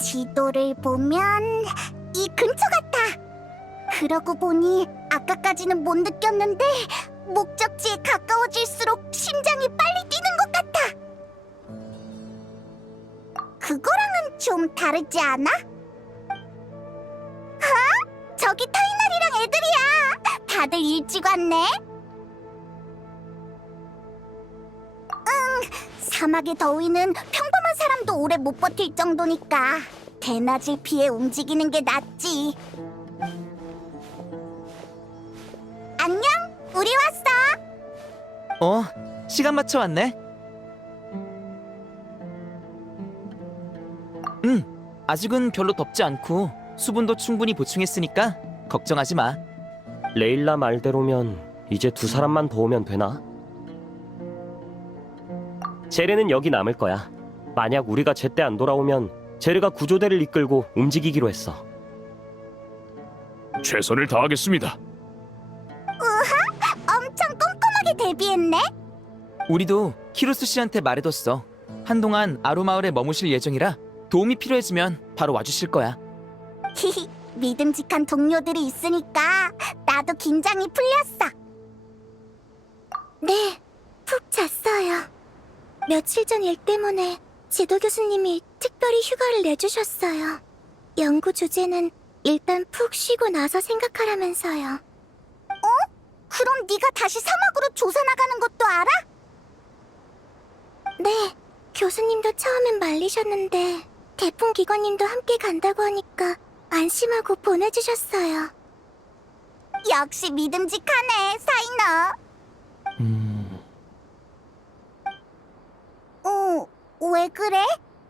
지도를 보면 이 근처 같아. 그러고 보니 아까까지는 못 느꼈는데 목적지에 가까워질수록 심장이 빨리 뛰는 것 같아. 그거랑은 좀 다르지 않아? 저기 타이날이랑 애들이야. 다들 일찍 왔네. 사막의 더위는 평범한 사람도 오래 못 버틸 정도니까 대낮을 피해 움직이는 게 낫지. 안녕, 우리 왔어. 시간 맞춰 왔네. 아직은 별로 덥지 않고 수분도 충분히 보충했으니까 걱정하지 마. 레일라 말대로면 이제 두 사람만 더 오면 되나? 제르는 여기 남을 거야. 만약 우리가 제때 안 돌아오면 제르가 구조대를 이끌고 움직이기로 했어. 최선을 다하겠습니다. 엄청 꼼꼼하게 대비했네. 우리도 키루스 씨한테 말해뒀어. 한동안 아루마을에 머무실 예정이라 도움이 필요해지면 바로 와주실 거야. 히히, 믿음직한 동료들이 있으니까 나도 긴장이 풀렸어. 네, 푹 잤어요. 며칠 전 일 때문에 지도 교수님이 특별히 휴가를 내주셨어요. 연구 주제는 일단 푹 쉬고 나서 생각하라면서요. 그럼 네가 다시 사막으로 조사 나가는 것도 알아? 네, 교수님도 처음엔 말리셨는데 대풍 기관님도 함께 간다고 하니까 안심하고 보내주셨어요. 역시 믿음직하네, 사이너. 왜 그래?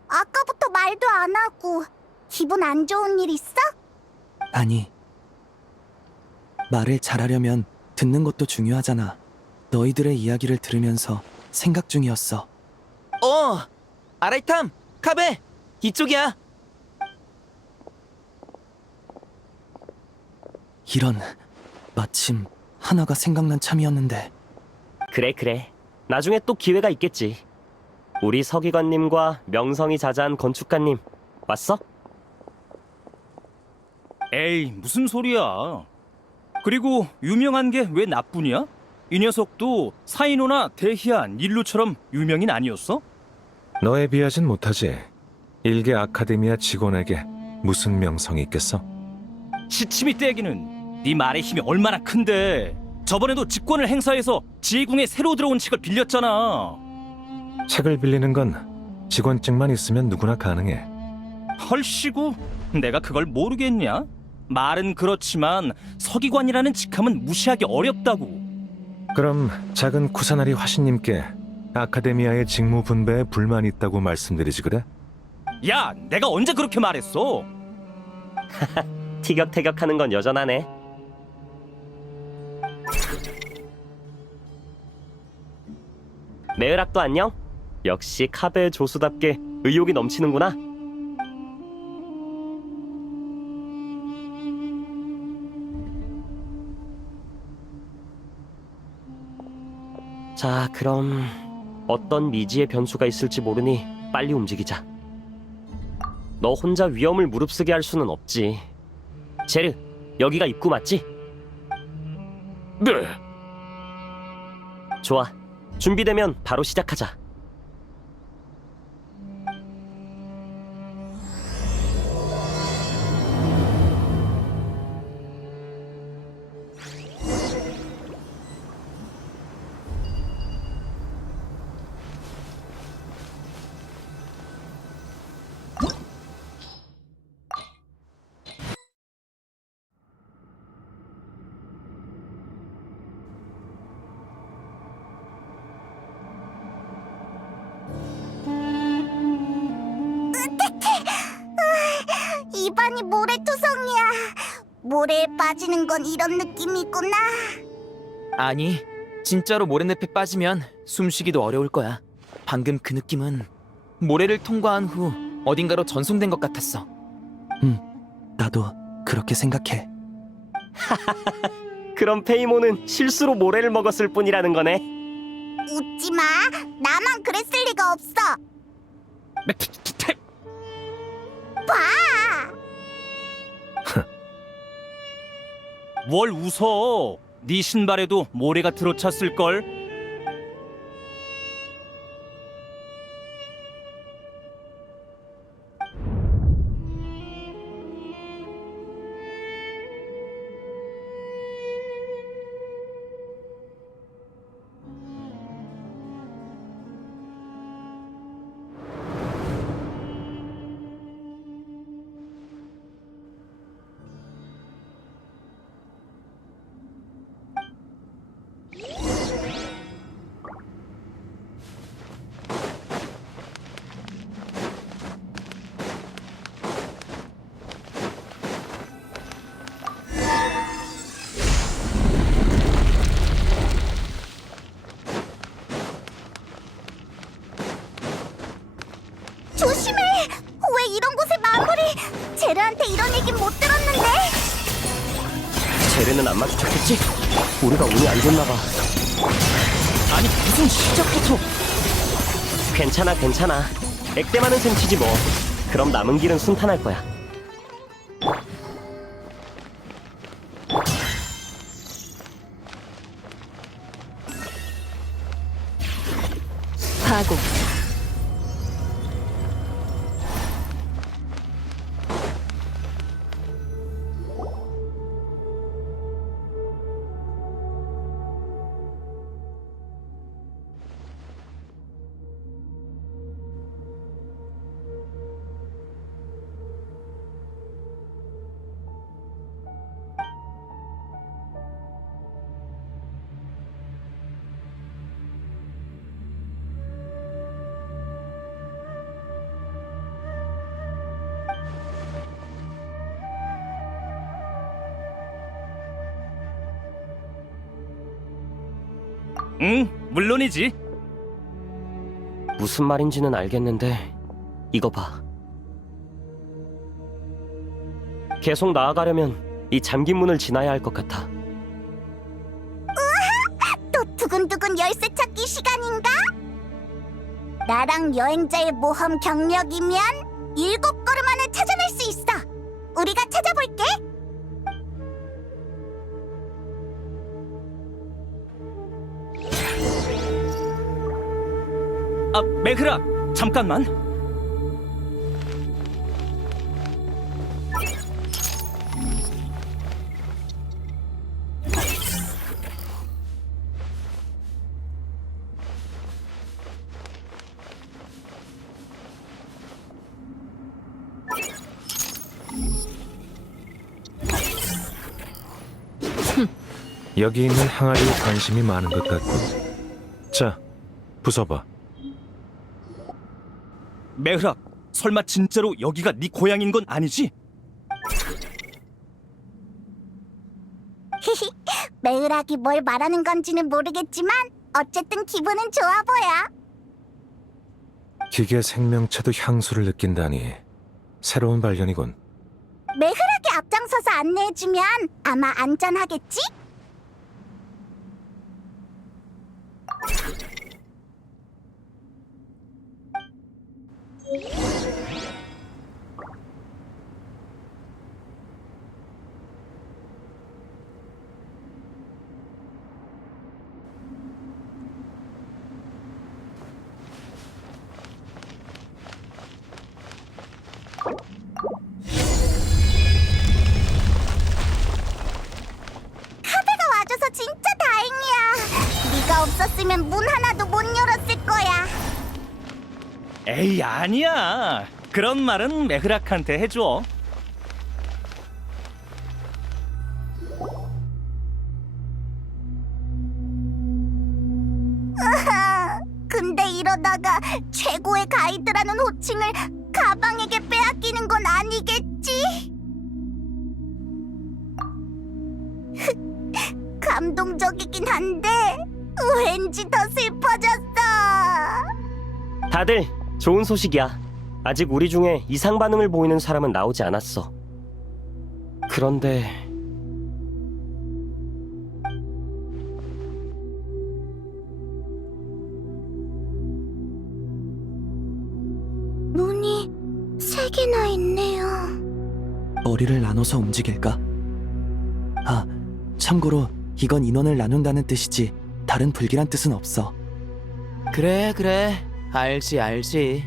아까부터 말도 안 하고 기분 안 좋은 일 있어? 아니, 말을 잘하려면 듣는 것도 중요하잖아. 너희들의 이야기를 들으면서 생각 중이었어. 아라이탐, 카베, 이쪽이야. 이런, 마침 하나가 생각난 참이었는데. 그래. 나중에 또 기회가 있겠지. 우리 서기관님과 명성이 자자한 건축가님 왔어? 에이, 무슨 소리야. 그리고 유명한 게 왜 나뿐이야? 이 녀석도 사이노나 데히안, 일루처럼 유명인 아니었어? 너에 비하진 못하지. 일개 아카데미아 직원에게 무슨 명성이 있겠어? 시치미 떼기는 네 말의 힘이 얼마나 큰데. 저번에도 직권을 행사해서 지휘궁에 새로 들어온 책을 빌렸잖아. 책을 빌리는 건 직원증만 있으면 누구나 가능해. 헐씨구, 내가 그걸 모르겠냐? 말은 그렇지만 서기관이라는 직함은 무시하기 어렵다고. 그럼 작은 쿠사나리 화신님께 아카데미아의 직무 분배에 불만이 있다고 말씀드리지 그래? 야, 내가 언제 그렇게 말했어? 티격태격하는 건 여전하네. 메으락도 안녕? 역시 카베 조수답게 의욕이 넘치는구나. 자, 그럼 어떤 미지의 변수가 있을지 모르니 빨리 움직이자. 너 혼자 위험을 무릅쓰게 할 수는 없지. 제르, 여기가 입구 맞지? 네. 좋아. 준비되면 바로 시작하자. 입안이 모래투성이야. 모래에 빠지는 건 이런 느낌이구나. 아니, 진짜로 모래늪에 빠지면 숨쉬기도 어려울 거야. 방금 그 느낌은 모래를 통과한 후 어딘가로 전송된 것 같았어. 나도 그렇게 생각해. 그럼 페이모는 실수로 모래를 먹었을 뿐이라는 거네. 웃지 마. 나만 그랬을 리가 없어. 뭘 웃어? 네 신발에도 모래가 들어찼을걸? 조심해! 왜 이런 곳에 마무리? 제르한테 이런 얘긴 못 들었는데. 제르는 안 마주쳤겠지? 우리가 운이 안 좋나 봐. 아니 무슨 시작부터? 괜찮아, 괜찮아. 액대 많은 셈 치지 뭐. 그럼 남은 길은 순탄할 거야. 파고. 응, 물론이지. 무슨 말인지는 알겠는데 이거 봐. 계속 나아가려면 이 잠긴 문을 지나야 할 것 같아. 또 두근두근 열쇠 찾기 시간인가? 나랑 여행자의 모험 경력이면 7걸음 안에 찾아낼 수 있어. 우리가 찾아볼게. 아, 메그라, 잠깐만. 여기 있는 항아리에 관심이 많은 것 같군. 자, 부숴봐. 메흐락, 설마 진짜로 여기가 네 고향인 건 아니지? 메으락이 뭘 말하는 건지는 모르겠지만 어쨌든 기분은 좋아 보여. 기계 생명체도 향수를 느낀다니 새로운 발견이군. 메흐락이 앞장서서 안내해주면 아마 안전하겠지? 카베가 와줘서 진짜 다행이야. 네가 없었으면 문 하나도 못 열었을 거야. 에이, 아니야. 그런 말은 메흐락한테 해줘. 근데 이러다가 최고의 가이드라는 호칭을 가방에게 빼앗기는 건 아니겠지? 감동적이긴 한데 왠지 더 슬퍼졌어. 다들 좋은 소식이야. 아직 우리 중에 이상 반응을 보이는 사람은 나오지 않았어. 그런데 문이 3개나 있네요. 머리를 나눠서 움직일까? 아, 참고로 이건 인원을 나눈다는 뜻이지 다른 불길한 뜻은 없어. 그래, 알지.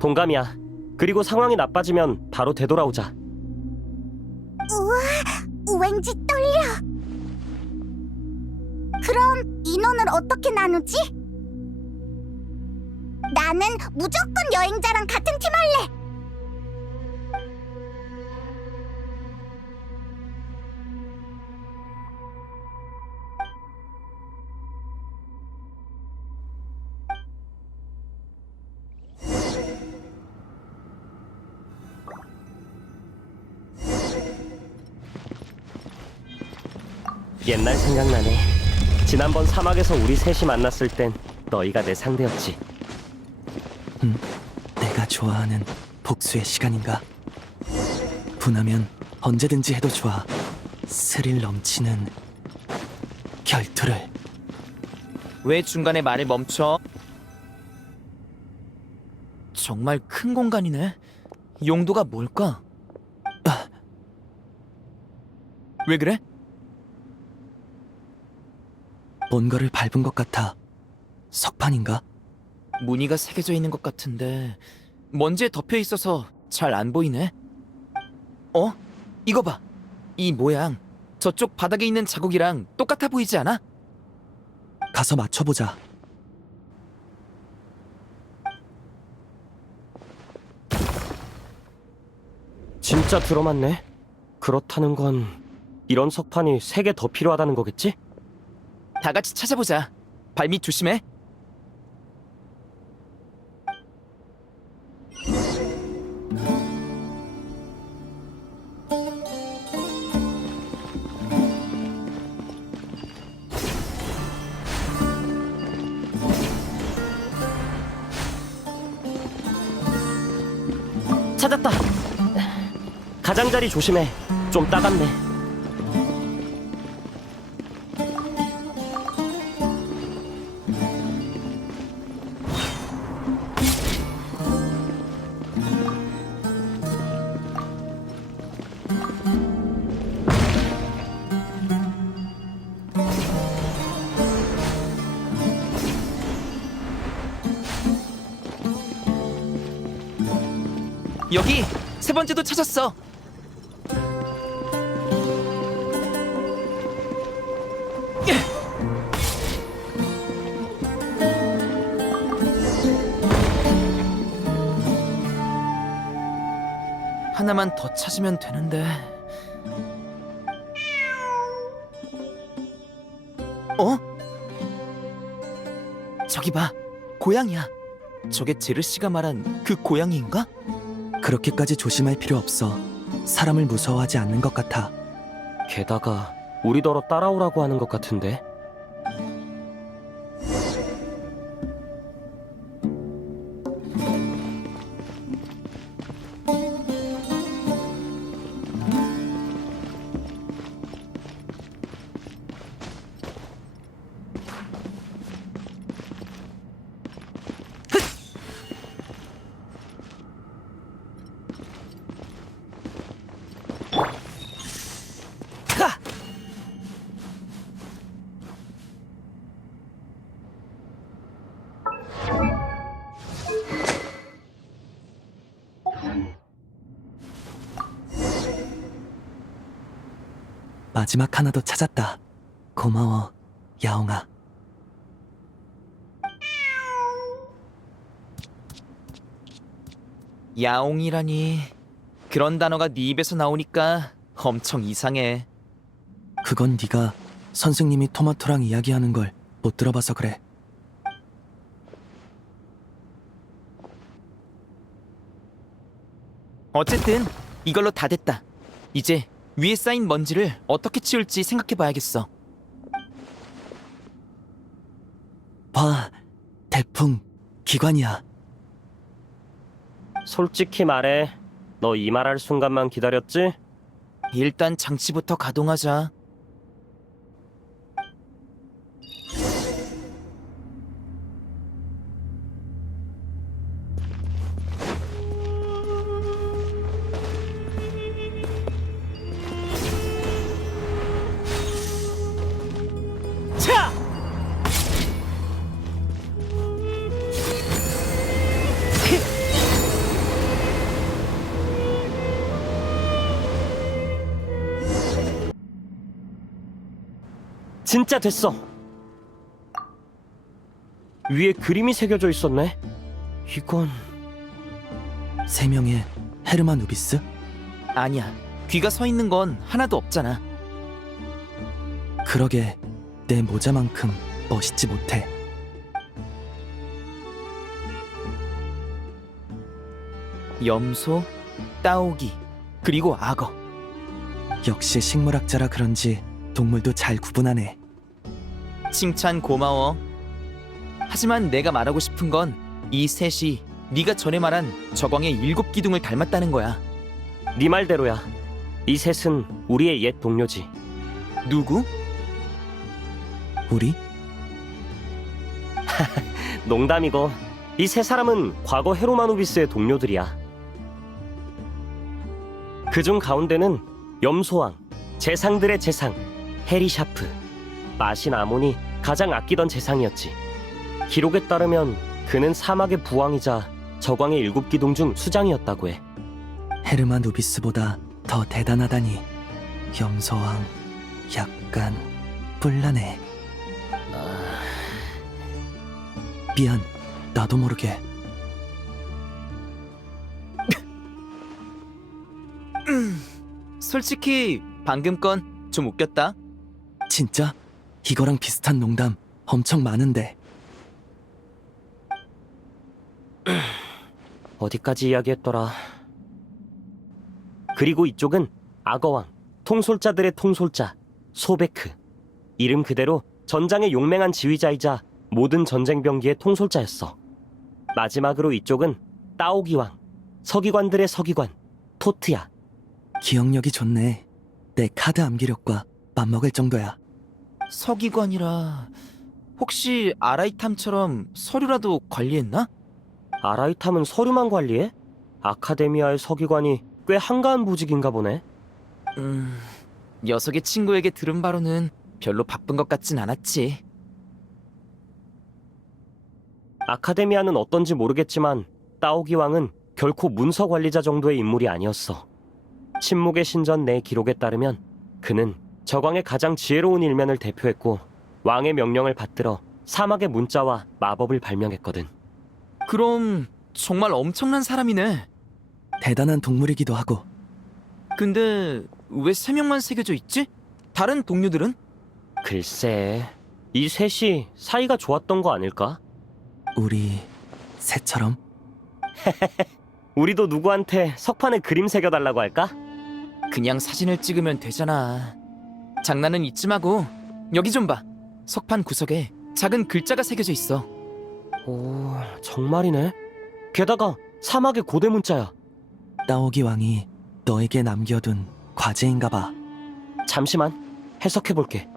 동감이야. 그리고 상황이 나빠지면 바로 되돌아오자. 왠지 떨려. 그럼 인원을 어떻게 나누지? 나는 무조건 여행자랑 같은 팀 할래. 옛날 생각나네. 지난번 사막에서 우리 셋이 만났을 땐 너희가 내 상대였지. 내가 좋아하는 복수의 시간인가? 분하면 언제든지 해도 좋아. 스릴 넘치는 결투를. 왜 중간에 말을 멈춰? 정말 큰 공간이네. 용도가 뭘까? 왜 그래? 뭔가를 밟은 것 같아. 석판인가? 무늬가 새겨져 있는 것 같은데 먼지에 덮여 있어서 잘 안 보이네. 어? 이거 봐. 이 모양 저쪽 바닥에 있는 자국이랑 똑같아 보이지 않아? 가서 맞춰보자. 진짜 들어맞네. 그렇다는 건 이런 석판이 3개 더 필요하다는 거겠지? 다 같이 찾아보자. 발밑 조심해. 찾았다. 가장자리 조심해. 좀 따갑네. 여기 세 번째도 찾았어. 하나만 더 찾으면 되는데. 어? 저기 봐. 고양이야. 저게 제르 씨가 말한 그 고양이인가? 그렇게까지 조심할 필요 없어. 사람을 무서워하지 않는 것 같아. 게다가 우리더러 따라오라고 하는 것 같은데. 가! 마지막 하나도 찾았다. 고마워, 야옹아. 야옹이라니. 그런 단어가 네 입에서 나오니까 엄청 이상해. 그건 네가 선생님이 토마토랑 이야기하는 걸 못 들어봐서 그래. 어쨌든 이걸로 다 됐다. 이제 위에 쌓인 먼지를 어떻게 치울지 생각해봐야겠어. 봐, 대풍, 기관이야. 솔직히 말해. 너 이 말할 순간만 기다렸지? 일단 장치부터 가동하자. 진짜 됐어. 위에 그림이 새겨져 있었네. 이건 3명의 헤르만 우비스? 아니야. 귀가 서 있는 건 하나도 없잖아. 그러게 내 모자만큼 멋있지 못해. 염소, 따오기, 그리고 악어. 역시 식물학자라 그런지 동물도 잘 구분하네. 칭찬 고마워. 하지만 내가 말하고 싶은 건 이 셋이 네가 전에 말한 저광의 7기둥을 닮았다는 거야. 네 말대로야. 이 셋은 우리의 옛 동료지. 누구? 우리? 농담이고 이 세 사람은 과거 헤로마노비스의 동료들이야. 그중 가운데는 염소왕, 재상들의 재상, 헤리샤프, 마신 아몬이 가장 아끼던 재상이었지. 기록에 따르면 그는 사막의 부왕이자 저광의 7기둥 중 수장이었다고 해. 헤르만 우비스보다 더 대단하다니. 염소왕 약간 뿔나네. 미안, 나도 모르게. 솔직히 방금 건 좀 웃겼다. 진짜? 이거랑 비슷한 농담 엄청 많은데. 어디까지 이야기했더라. 그리고 이쪽은 악어왕, 통솔자들의 통솔자, 소베크. 이름 그대로 전장의 용맹한 지휘자이자 모든 전쟁병기의 통솔자였어. 마지막으로 이쪽은 따오기왕, 서기관들의 서기관, 토트야. 기억력이 좋네. 내 카드 암기력과 맞먹을 정도야. 서기관이라 혹시 아라이탐처럼 서류라도 관리했나? 아라이탐은 서류만 관리해? 아카데미아의 서기관이 꽤 한가한 보직인가 보네. 녀석의 친구에게 들은 바로는 별로 바쁜 것 같진 않았지. 아카데미아는 어떤지 모르겠지만 따오기 왕은 결코 문서 관리자 정도의 인물이 아니었어. 침묵의 신전 내 기록에 따르면 그는 저광의 가장 지혜로운 일면을 대표했고 왕의 명령을 받들어 사막의 문자와 마법을 발명했거든. 그럼 정말 엄청난 사람이네. 대단한 동물이기도 하고. 근데 왜 3명만 새겨져 있지? 다른 동료들은? 글쎄, 이 셋이 사이가 좋았던 거 아닐까? 우리 새처럼? 우리도 누구한테 석판에 그림 새겨달라고 할까? 그냥 사진을 찍으면 되잖아. 장난은 이쯤 하고 여기 좀 봐. 석판 구석에 작은 글자가 새겨져 있어. 오, 정말이네. 게다가 사막의 고대 문자야. 따오기 왕이 너에게 남겨둔 과제인가 봐. 잠시만, 해석해볼게.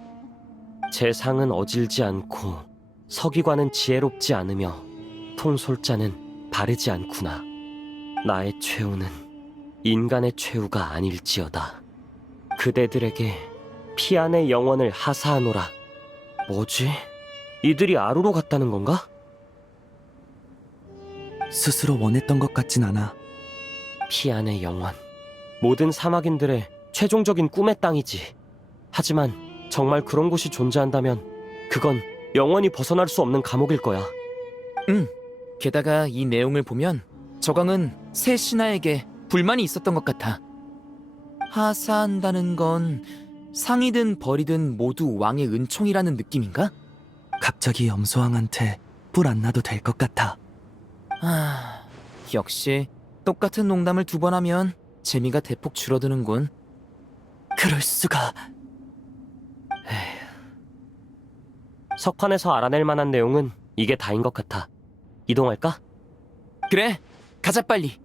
재상은 어질지 않고 서기관은 지혜롭지 않으며 통솔자는 바르지 않구나. 나의 최후는 인간의 최후가 아닐지어다. 그대들에게 피안의 영혼을 하사하노라. 뭐지? 이들이 아루로 갔다는 건가? 스스로 원했던 것 같진 않아. 피안의 영혼. 모든 사막인들의 최종적인 꿈의 땅이지. 하지만 정말 그런 곳이 존재한다면 그건 영원히 벗어날 수 없는 감옥일 거야. 게다가 이 내용을 보면 저광은 새 신하에게 불만이 있었던 것 같아. 하사한다는 건 상이든 벌이든 모두 왕의 은총이라는 느낌인가? 갑자기 염소왕한테 뿔 안 나도 될 것 같아. 아, 역시 똑같은 농담을 2번 하면 재미가 대폭 줄어드는군. 그럴 수가. 석판에서 알아낼 만한 내용은 이게 다인 것 같아. 이동할까? 그래, 가자 빨리.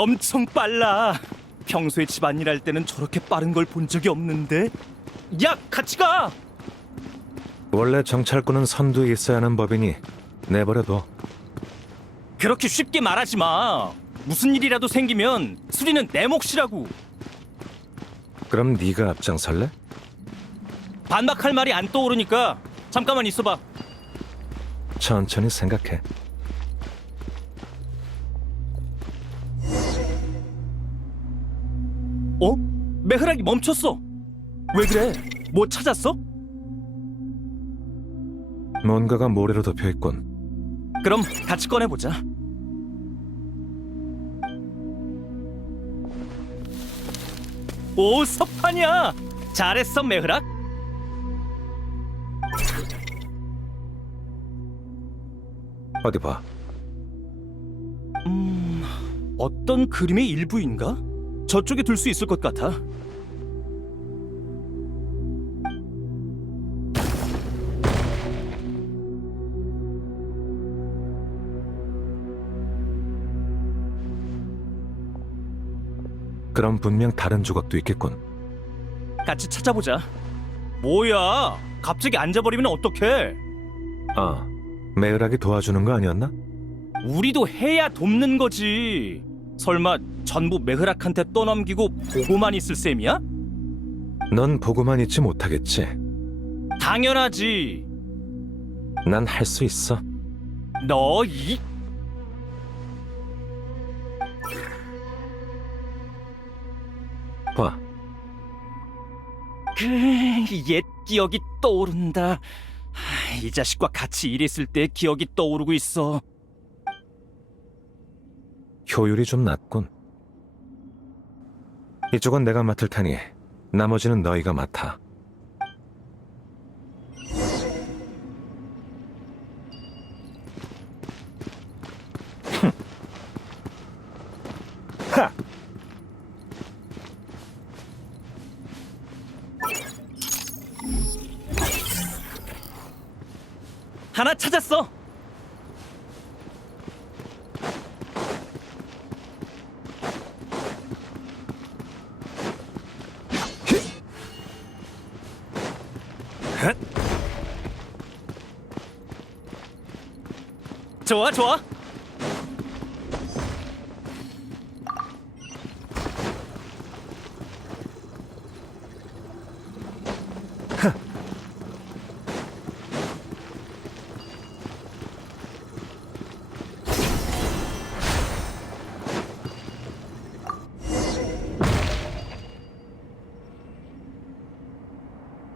엄청 빨라. 평소에 집안일 할 때는 저렇게 빠른 걸 본 적이 없는데. 야, 같이 가. 원래 정찰꾼은 선두에 있어야 하는 법이니 내버려둬. 그렇게 쉽게 말하지 마. 무슨 일이라도 생기면 수리는 내 몫이라고. 그럼 네가 앞장설래? 반박할 말이 안 떠오르니까 잠깐만 있어봐. 천천히 생각해. 어? 메흐락이 멈췄어. 왜 그래? 뭐 찾았어? 뭔가가 모래로 덮여있군. 그럼 같이 꺼내보자. 오, 석판이야. 잘했어, 메흐락. 어디 봐. 어떤 그림의 일부인가? 저쪽에 둘 수 있을 것 같아. 그럼 분명 다른 조각도 있겠군. 같이 찾아보자. 뭐야? 갑자기 앉아버리면 어떡해? 아, 메으락이 도와주는 거 아니었나? 우리도 해야 돕는 거지. 설마 전부 메흐락한테 떠넘기고 보고만 있을 셈이야? 넌 보고만 있지 못하겠지. 당연하지. 난 할 수 있어. 너 이... 봐. 옛 기억이 떠오른다. 이 자식과 같이 일했을 때 기억이 떠오르고 있어. 효율이 좀 낮군. 이쪽은 내가 맡을 테니 나머지는 너희가 맡아. 하나 찾았어. 좋아, 좋아.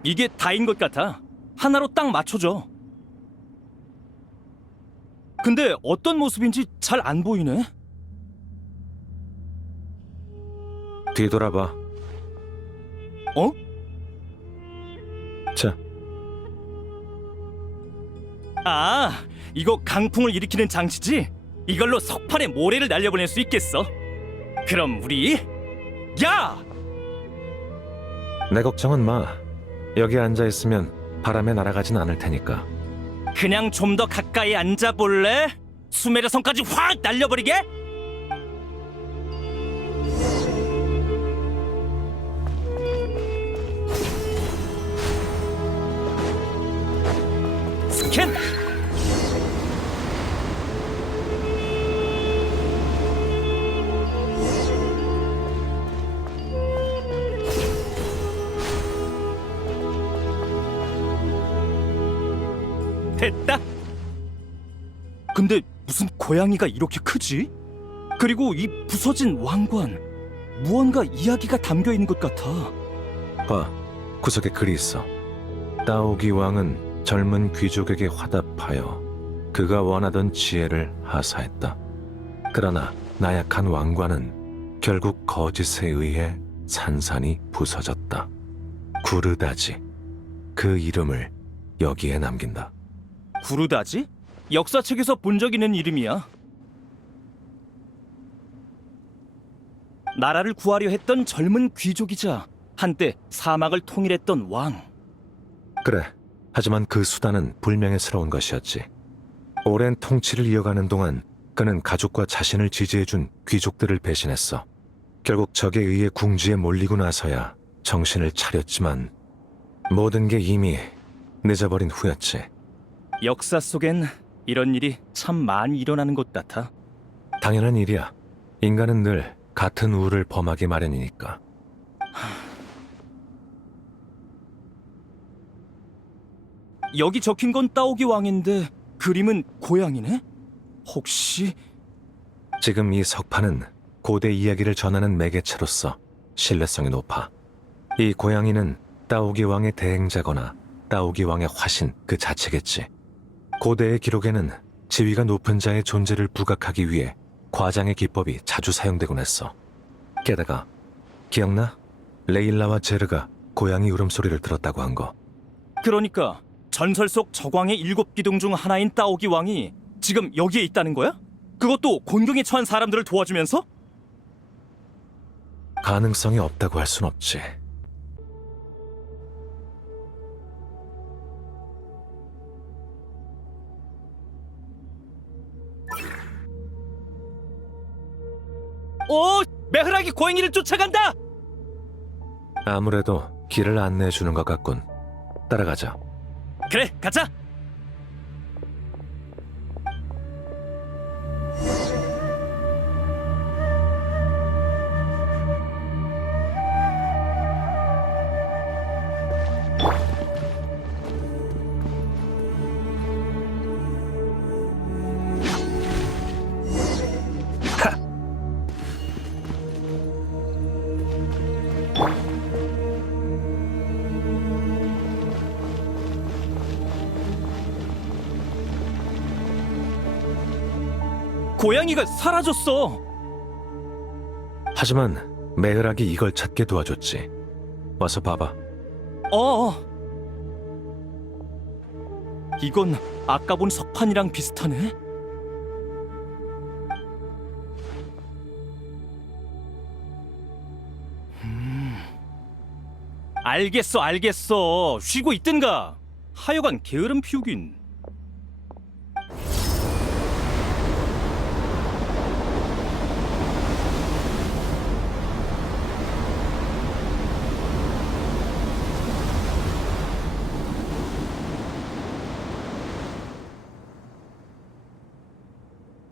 이게 다인 것 같아. 하나로 딱 맞춰줘. 근데 어떤 모습인지 잘 안 보이네. 뒤돌아봐. 어? 자, 아, 이거 강풍을 일으키는 장치지? 이걸로 석판에 모래를 날려보낼 수 있겠어. 그럼 우리... 야! 내 걱정은 마. 여기 앉아 있으면 바람에 날아가진 않을 테니까. 그냥 좀 더 가까이 앉아볼래? 수메르 성까지 확 날려버리게? 스캔! 됐다. 근데 무슨 고양이가 이렇게 크지? 그리고 이 부서진 왕관, 무언가 이야기가 담겨 있는 것 같아. 봐, 구석에 글이 있어. 따오기 왕은 젊은 귀족에게 화답하여 그가 원하던 지혜를 하사했다. 그러나 나약한 왕관은 결국 거짓에 의해 산산이 부서졌다. 구르다지. 그 이름을 여기에 남긴다. 구르다지? 역사책에서 본 적 있는 이름이야. 나라를 구하려 했던 젊은 귀족이자 한때 사막을 통일했던 왕. 그래. 하지만 그 수단은 불명예스러운 것이었지. 오랜 통치를 이어가는 동안 그는 가족과 자신을 지지해준 귀족들을 배신했어. 결국 적에 의해 궁지에 몰리고 나서야 정신을 차렸지만 모든 게 이미 늦어버린 후였지. 역사 속엔 이런 일이 참 많이 일어나는 것 같아. 당연한 일이야. 인간은 늘 같은 우를 범하기 마련이니까. 여기 적힌 건 따오기 왕인데 그림은 고양이네? 혹시... 지금 이 석판은 고대 이야기를 전하는 매개체로서 신뢰성이 높아. 이 고양이는 따오기 왕의 대행자거나 따오기 왕의 화신 그 자체겠지. 고대의 기록에는 지위가 높은 자의 존재를 부각하기 위해 과장의 기법이 자주 사용되곤 했어. 게다가 기억나? 레일라와 제르가 고양이 울음소리를 들었다고 한 거. 그러니까 전설 속 저광의 7기둥 중 하나인 따오기 왕이 지금 여기에 있다는 거야? 그것도 곤경에 처한 사람들을 도와주면서? 가능성이 없다고 할 순 없지. 오! 메흐락이 고양이를 쫓아간다! 아무래도 길을 안내해 주는 것 같군. 따라가자. 그래, 가자! 고양이가 사라졌어! 하지만 메흐락이 이걸 찾게 도와줬지. 와서 봐봐. 이건 아까 본 석판이랑 비슷하네? 알겠어. 쉬고 있든가. 하여간 게으름 피우긴.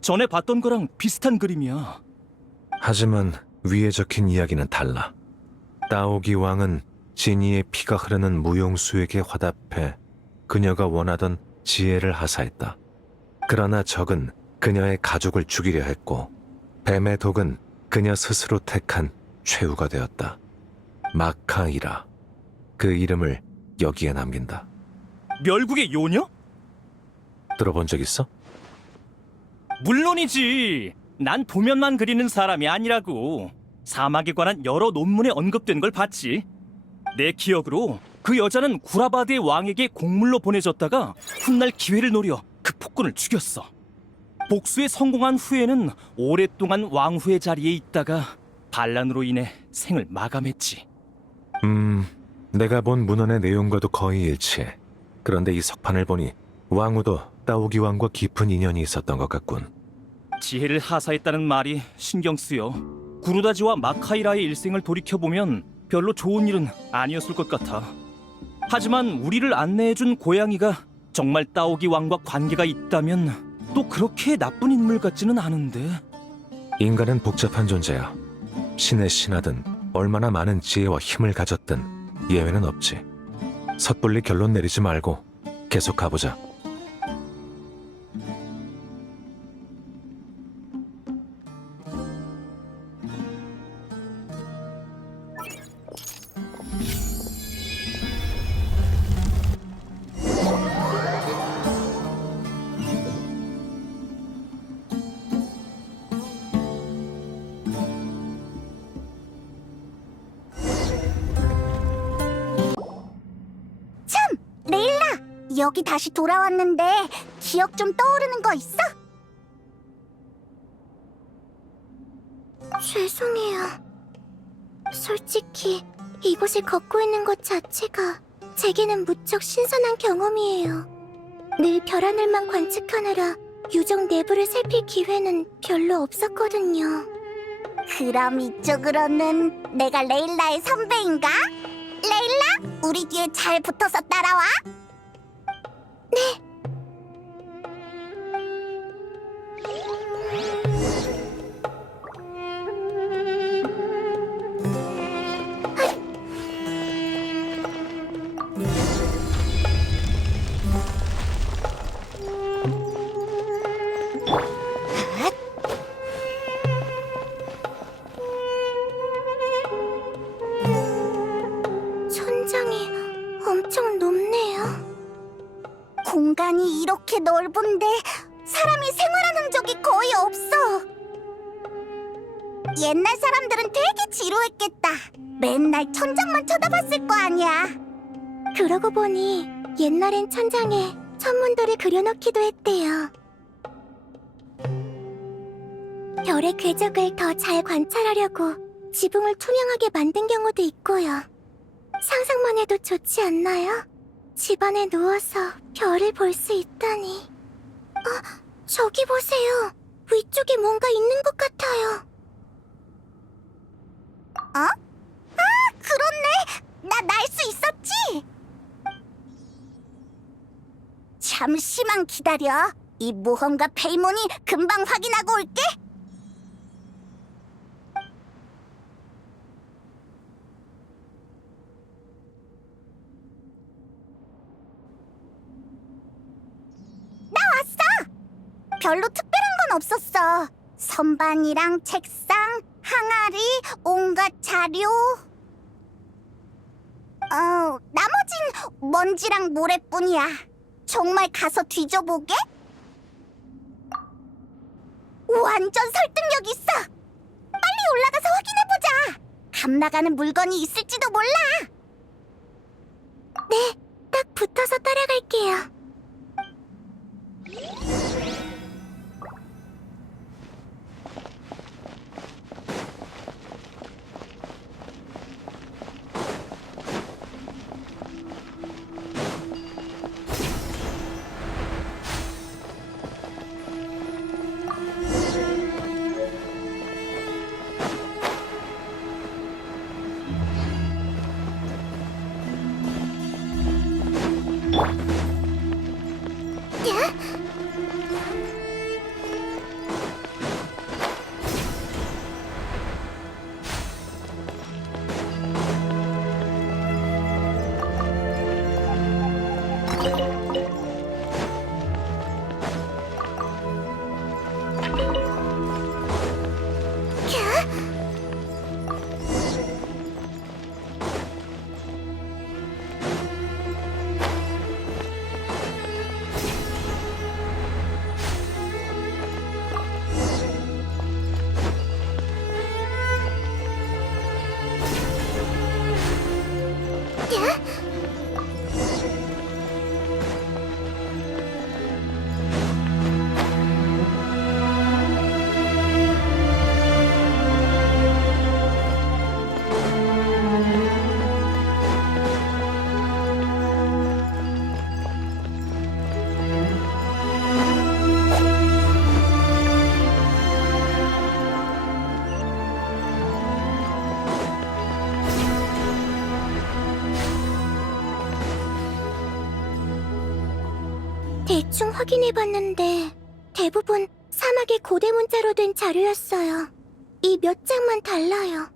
전에 봤던 거랑 비슷한 그림이야. 하지만 위에 적힌 이야기는 달라. 따오기 왕은 지니의 피가 흐르는 무용수에게 화답해 그녀가 원하던 지혜를 하사했다. 그러나 적은 그녀의 가족을 죽이려 했고 뱀의 독은 그녀 스스로 택한 최후가 되었다. 마카이라. 그 이름을 여기에 남긴다. 멸국의 요녀? 들어본 적 있어? 물론이지. 난 도면만 그리는 사람이 아니라고. 사막에 관한 여러 논문에 언급된 걸 봤지. 내 기억으로 그 여자는 구라바드의 왕에게 공물로 보내졌다가 훗날 기회를 노려 그 폭군을 죽였어. 복수에 성공한 후에는 오랫동안 왕후의 자리에 있다가 반란으로 인해 생을 마감했지. 내가 본 문헌의 내용과도 거의 일치해. 그런데 이 석판을 보니 왕후도 따오기 왕과 깊은 인연이 있었던 것 같군. 지혜를 하사했다는 말이 신경 쓰여. 구르다지와 마카이라의 일생을 돌이켜보면 별로 좋은 일은 아니었을 것 같아. 하지만 우리를 안내해준 고양이가 정말 따오기 왕과 관계가 있다면 또 그렇게 나쁜 인물 같지는 않은데. 인간은 복잡한 존재야. 신의 신하든 얼마나 많은 지혜와 힘을 가졌든 예외는 없지. 섣불리 결론 내리지 말고 계속 가보자. 레일라, 여기 다시 돌아왔는데 기억 좀 떠오르는 거 있어? 죄송해요. 솔직히 이곳을 걷고 있는 것 자체가 제게는 무척 신선한 경험이에요. 늘 별 하늘만 관측하느라 유적 내부를 살필 기회는 별로 없었거든요. 그럼 이쪽으로는 내가 레일라의 선배인가? 레일라, 우리 뒤에 잘 붙어서 따라와. 네. 천장이 엄청 높네요. 공간이 이렇게 넓은데 사람이 생활하는 적이 거의 없어. 옛날 사람들은 되게 지루했겠다. 맨날 천장만 쳐다봤을 거 아니야. 그러고 보니 옛날엔 천장에 천문도를 그려놓기도 했대요. 별의 궤적을 더 잘 관찰하려고 지붕을 투명하게 만든 경우도 있고요. 상상만 해도 좋지 않나요? 집안에 누워서 별을 볼 수 있다니. 저기 보세요. 위쪽에 뭔가 있는 것 같아요. 그렇네. 나 날 수 있었지? 잠시만 기다려. 이 모험가 페이몬이 금방 확인하고 올게. 별로 특별한 건 없었어. 선반이랑 책상, 항아리, 온갖 자료. 나머진 먼지랑 모래뿐이야. 정말 가서 뒤져보게? 완전 설득력 있어. 빨리 올라가서 확인해보자. 감나가는 물건이 있을지도 몰라. 네, 딱 붙어서 따라갈게요. 대충 확인해봤는데 대부분 사막의 고대 문자로 된 자료였어요. 이 몇 장만 달라요.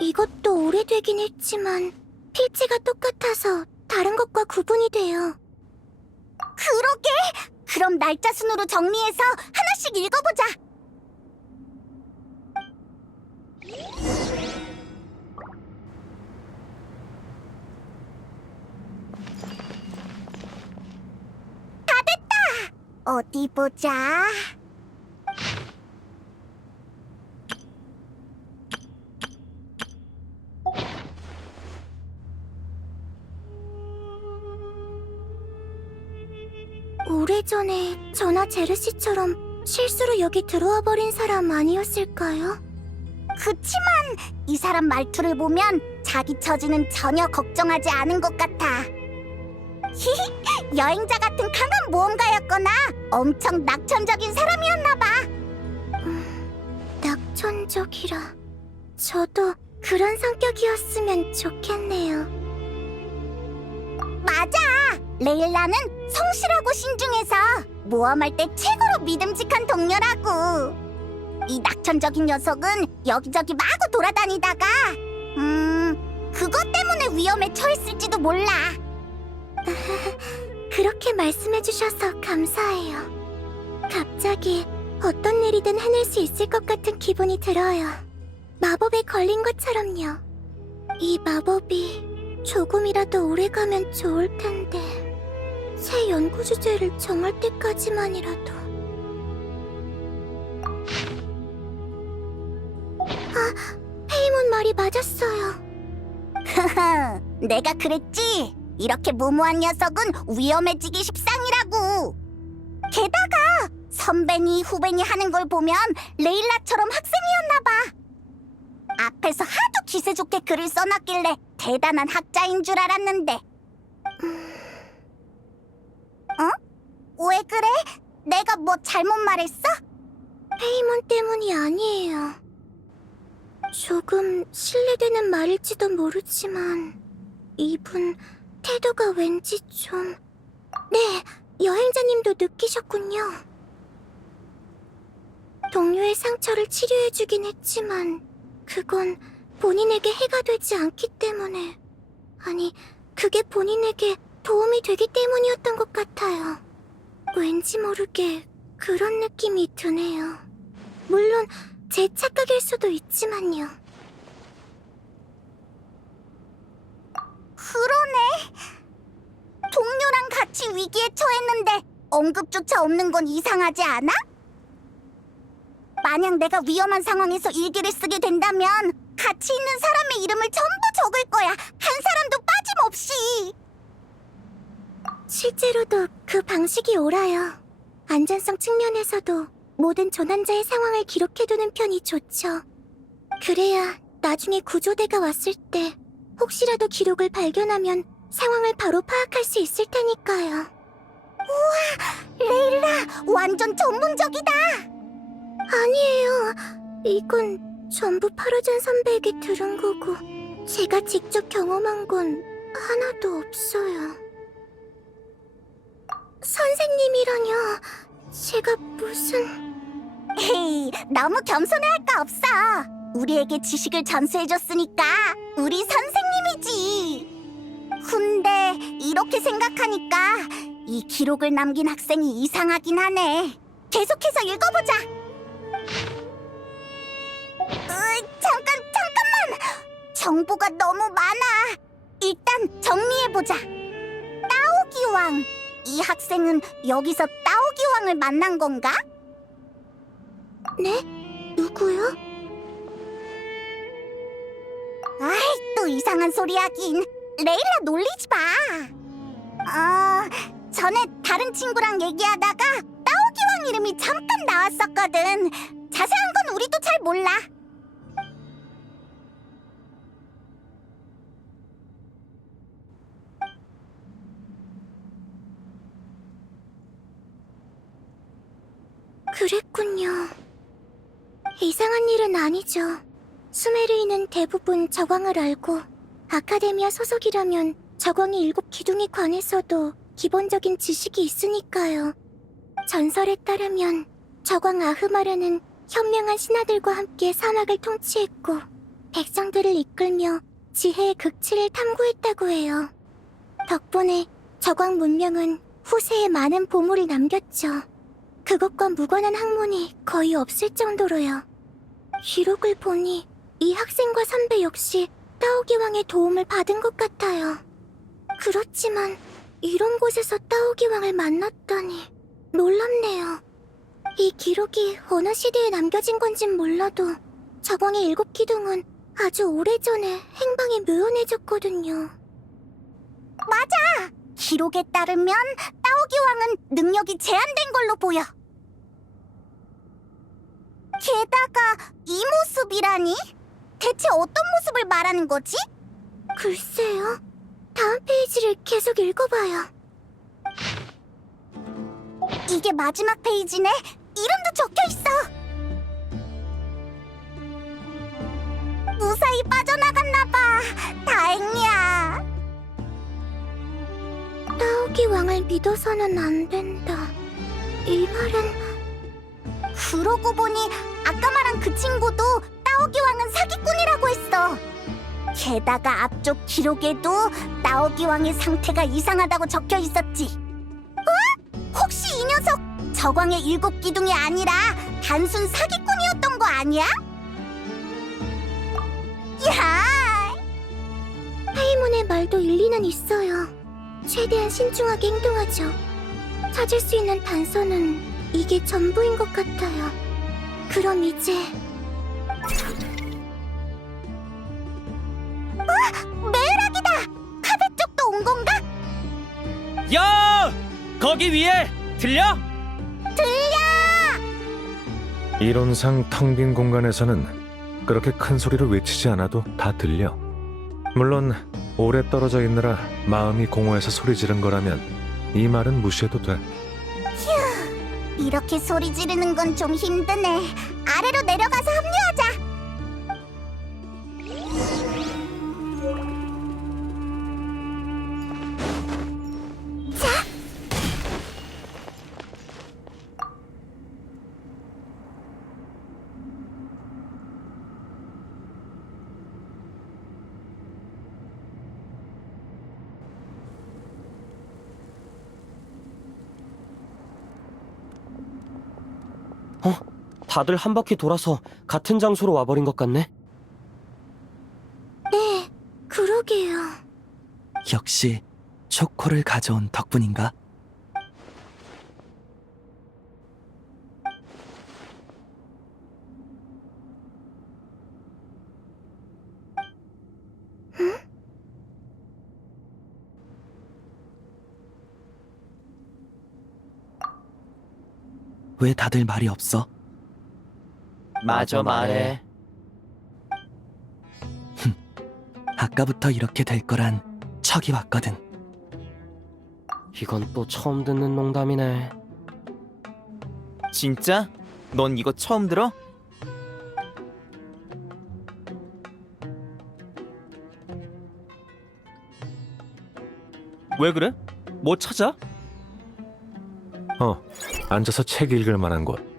이것도 오래되긴 했지만 필지가 똑같아서 다른 것과 구분이 돼요. 그러게! 그럼 날짜 순으로 정리해서 하나씩 읽어보자. 어디 보자. 오래전에 저나 제르씨처럼 실수로 여기 들어와 버린 사람 아니었을까요? 그치만 이 사람 말투를 보면 자기 처지는 전혀 걱정하지 않은 것 같아. 여행자 같은 강한 모험가였거나 엄청 낙천적인 사람이었나봐. 낙천적이라. 저도 그런 성격이었으면 좋겠네요. 맞아! 레일라는 성실하고 신중해서 모험할 때 최고로 믿음직한 동료라고. 이 낙천적인 녀석은 여기저기 마구 돌아다니다가 그것 때문에 위험에 처했을지도 몰라. 그렇게 말씀해주셔서 감사해요. 갑자기 어떤 일이든 해낼 수 있을 것 같은 기분이 들어요. 마법에 걸린 것처럼요. 이 마법이 조금이라도 오래가면 좋을 텐데. 새 연구 주제를 정할 때까지만이라도. 페이몬 말이 맞았어요. 내가 그랬지. 이렇게 무모한 녀석은 위험해지기 십상이라고. 게다가 선배니 후배니 하는 걸 보면 레일라처럼 학생이었나봐. 앞에서 하도 기세 좋게 글을 써놨길래 대단한 학자인 줄 알았는데. 왜 그래? 내가 뭐 잘못 말했어? 페이몬 때문이 아니에요. 조금 실례되는 말일지도 모르지만 이분 태도가 왠지 좀... 네, 여행자님도 느끼셨군요. 동료의 상처를 치료해주긴 했지만 그건 본인에게 해가 되지 않기 때문에... 아니, 그게 본인에게 도움이 되기 때문이었던 것 같아요. 왠지 모르게 그런 느낌이 드네요. 물론 제 착각일 수도 있지만요. 그러네. 동료랑 같이 위기에 처했는데 언급조차 없는 건 이상하지 않아? 만약 내가 위험한 상황에서 일기를 쓰게 된다면 같이 있는 사람의 이름을 전부 적을 거야. 한 사람도 빠짐없이. 실제로도 그 방식이 옳아요. 안전성 측면에서도 모든 조난자의 상황을 기록해두는 편이 좋죠. 그래야 나중에 구조대가 왔을 때 혹시라도 기록을 발견하면 상황을 바로 파악할 수 있을 테니까요. 우와, 레일라 완전 전문적이다. 아니에요. 이건 전부 파르잔 선배에게 들은 거고 제가 직접 경험한 건 하나도 없어요. 선생님이라뇨. 제가 무슨... 에이, 너무 겸손해할 거 없어. 우리에게 지식을 전수해줬으니까 우리 선생님이지. 근데 이렇게 생각하니까 이 기록을 남긴 학생이 이상하긴 하네. 계속해서 읽어보자. 잠깐만. 정보가 너무 많아. 일단 정리해보자. 따오기왕. 이 학생은 여기서 따오기왕을 만난 건가? 네? 누구요? 아이, 또 이상한 소리 하긴. 레일라 놀리지 마. 전에 다른 친구랑 얘기하다가 따오기왕 이름이 잠깐 나왔었거든. 자세한 건 우리도 잘 몰라. 그랬군요. 이상한 일은 아니죠. 수메르인은 대부분 저광을 알고 아카데미아 소속이라면 저광의 7기둥에 관해서도 기본적인 지식이 있으니까요. 전설에 따르면 저광 아흐마르는 현명한 신하들과 함께 사막을 통치했고 백성들을 이끌며 지혜의 극치를 탐구했다고 해요. 덕분에 저광 문명은 후세에 많은 보물을 남겼죠. 그것과 무관한 학문이 거의 없을 정도로요. 기록을 보니 이 학생과 선배 역시 따오기왕의 도움을 받은 것 같아요. 그렇지만 이런 곳에서 따오기왕을 만났다니 놀랍네요. 이 기록이 어느 시대에 남겨진 건진 몰라도 저광의 7기둥은 아주 오래전에 행방이 묘연해졌거든요. 맞아! 기록에 따르면 따오기왕은 능력이 제한된 걸로 보여. 게다가 이 모습이라니? 대체 어떤 모습을 말하는 거지? 글쎄요. 다음 페이지를 계속 읽어봐요. 이게 마지막 페이지네. 이름도 적혀있어. 무사히 빠져나갔나봐. 다행이야. 따오기 왕을 믿어서는 안 된다. 이 말은... 그러고 보니 아까 말한 그 친구도 따오기 왕은 사기꾼이라고 했어. 게다가 앞쪽 기록에도 따오기 왕의 상태가 이상하다고 적혀 있었지. 혹시 이 녀석 저광의 7기둥이 아니라 단순 사기꾼이었던 거 아니야? 야! 하이문의 말도 일리는 있어요. 최대한 신중하게 행동하죠. 찾을 수 있는 단서는 이게 전부인 것 같아요. 그럼 이제... 메락이다! 카베 쪽도 온 건가? 야! 거기 위에 들려? 이론상 텅 빈 공간에서는 그렇게 큰 소리로 외치지 않아도 다 들려. 물론 오래 떨어져 있느라 마음이 공허해서 소리 지른 거라면 이 말은 무시해도 돼. 이렇게 소리 지르는 건 좀 힘드네. 아래로 내려가서 합류하자. 다들 한 바퀴 돌아서 같은 장소로 와버린 것 같네. 네, 그러게요. 역시 초코를 가져온 덕분인가? 왜 다들 말이 없어? 마저 말해. 아까부터 이렇게 될 거란 척이 왔거든. 이건 또 처음 듣는 농담이네. 진짜? 넌 이거 처음 들어? 왜 그래? 뭐 찾아? 앉아서 책 읽을 만한 곳.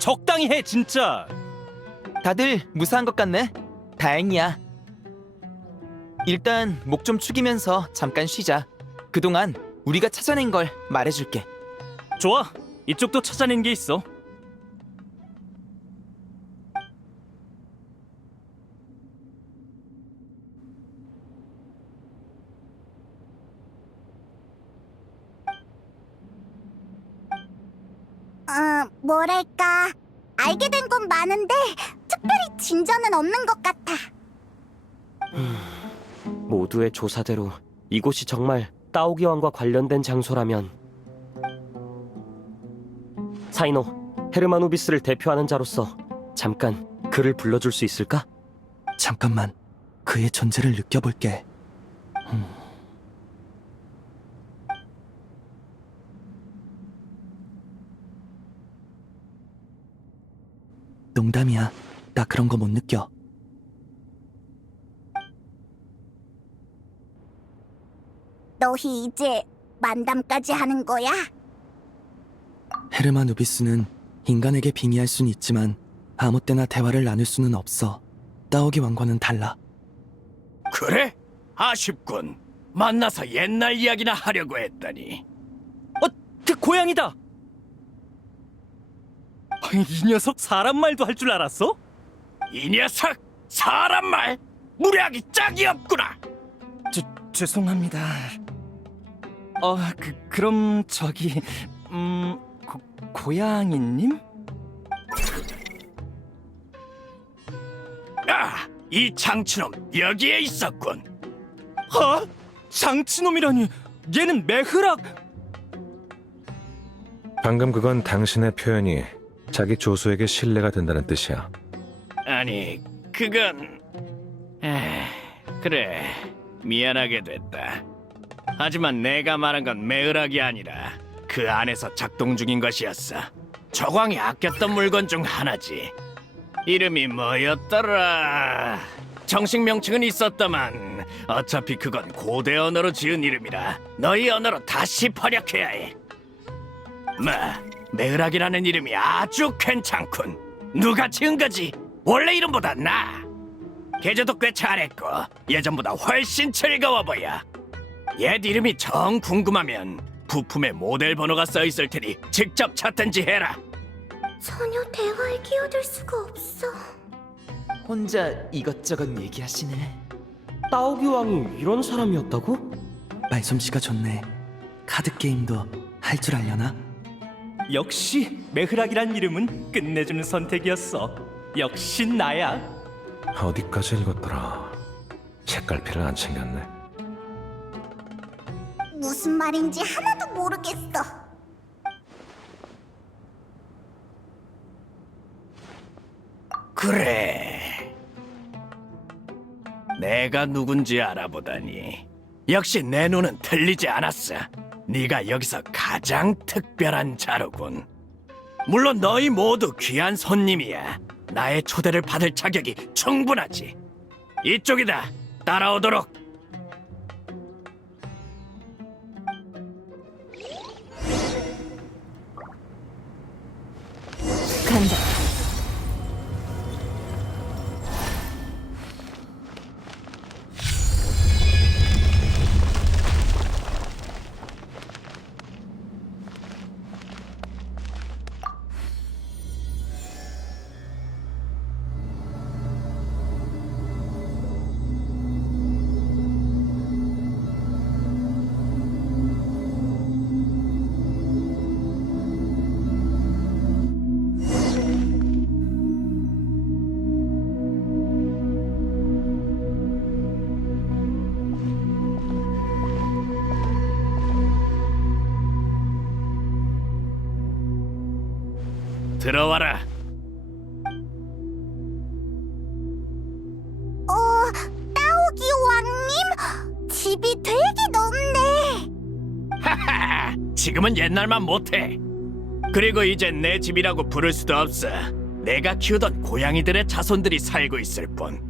적당히 해, 진짜. 다들 무사한 것 같네. 다행이야. 일단 목 좀 축이면서 잠깐 쉬자. 그동안 우리가 찾아낸 걸 말해줄게. 좋아. 이쪽도 찾아낸 게 있어. 뭐랄까. 알게 된 건 많은데 특별히 진전은 없는 것 같아. 모두의 조사대로 이곳이 정말 따오기 왕과 관련된 장소라면 사이노, 헤르마누비스를 대표하는 자로서 잠깐 그를 불러줄 수 있을까? 잠깐만, 그의 존재를 느껴볼게. 농담이야. 나 그런 거 못 느껴. 너희 이제 만담까지 하는 거야? 헤르마 누비스는 인간에게 빙의할 수는 있지만 아무 때나 대화를 나눌 수는 없어. 따오기 왕과는 달라. 그래? 아쉽군. 만나서 옛날 이야기나 하려고 했더니. 그 고양이다. 이 녀석 사람 말도 할 줄 알았어? 이 녀석! 사람 말! 무례하기 짝이 없구나! 죄송합니다. 그럼 저기 고양이님? 아! 이 장치놈 여기에 있었군. 장치놈이라니. 얘는 메흐락. 방금 그건 당신의 표현이 자기 조수에게 신뢰가 된다는 뜻이야. 아니, 그건... 그래, 미안하게 됐다. 하지만 내가 말한 건 매을학이 아니라 그 안에서 작동 중인 것이었어. 저광이 아꼈던 물건 중 하나지. 이름이 뭐였더라? 정식 명칭은 있었다만 어차피 그건 고대 언어로 지은 이름이라 너희 언어로 다시 번역해야 해. 매을학이라는 이름이 아주 괜찮군. 누가 지은 거지? 원래 이름보다 나아. 계좌도 꽤 잘했고 예전보다 훨씬 즐거워 보여. 옛 이름이 정 궁금하면 부품에 모델 번호가 써 있을 테니 직접 찾든지 해라. 전혀 대화에 끼어들 수가 없어. 혼자 이것저것 얘기하시네. 따오기 왕이 이런 사람이었다고? 말솜씨가 좋네. 카드 게임도 할 줄 알려나? 역시 메흐락이란 이름은 끝내주는 선택이었어. 역시 나야. 어디까지 읽었더라. 책갈피를 안 챙겼네. 무슨 말인지 하나도 모르겠어. 그래. 내가 누군지 알아보다니 역시 내 눈은 틀리지 않았어. 네가 여기서 가장 특별한 자로군. 물론 너희 모두 귀한 손님이야. 나의 초대를 받을 자격이 충분하지. 이쪽이다. 따라오도록. 간다. 들어와라. 따오기 왕님? 집이 되게 넓네. 하하. 지금은 옛날만 못해. 그리고 이젠 내 집이라고 부를 수도 없어. 내가 키우던 고양이들의 자손들이 살고 있을 뿐.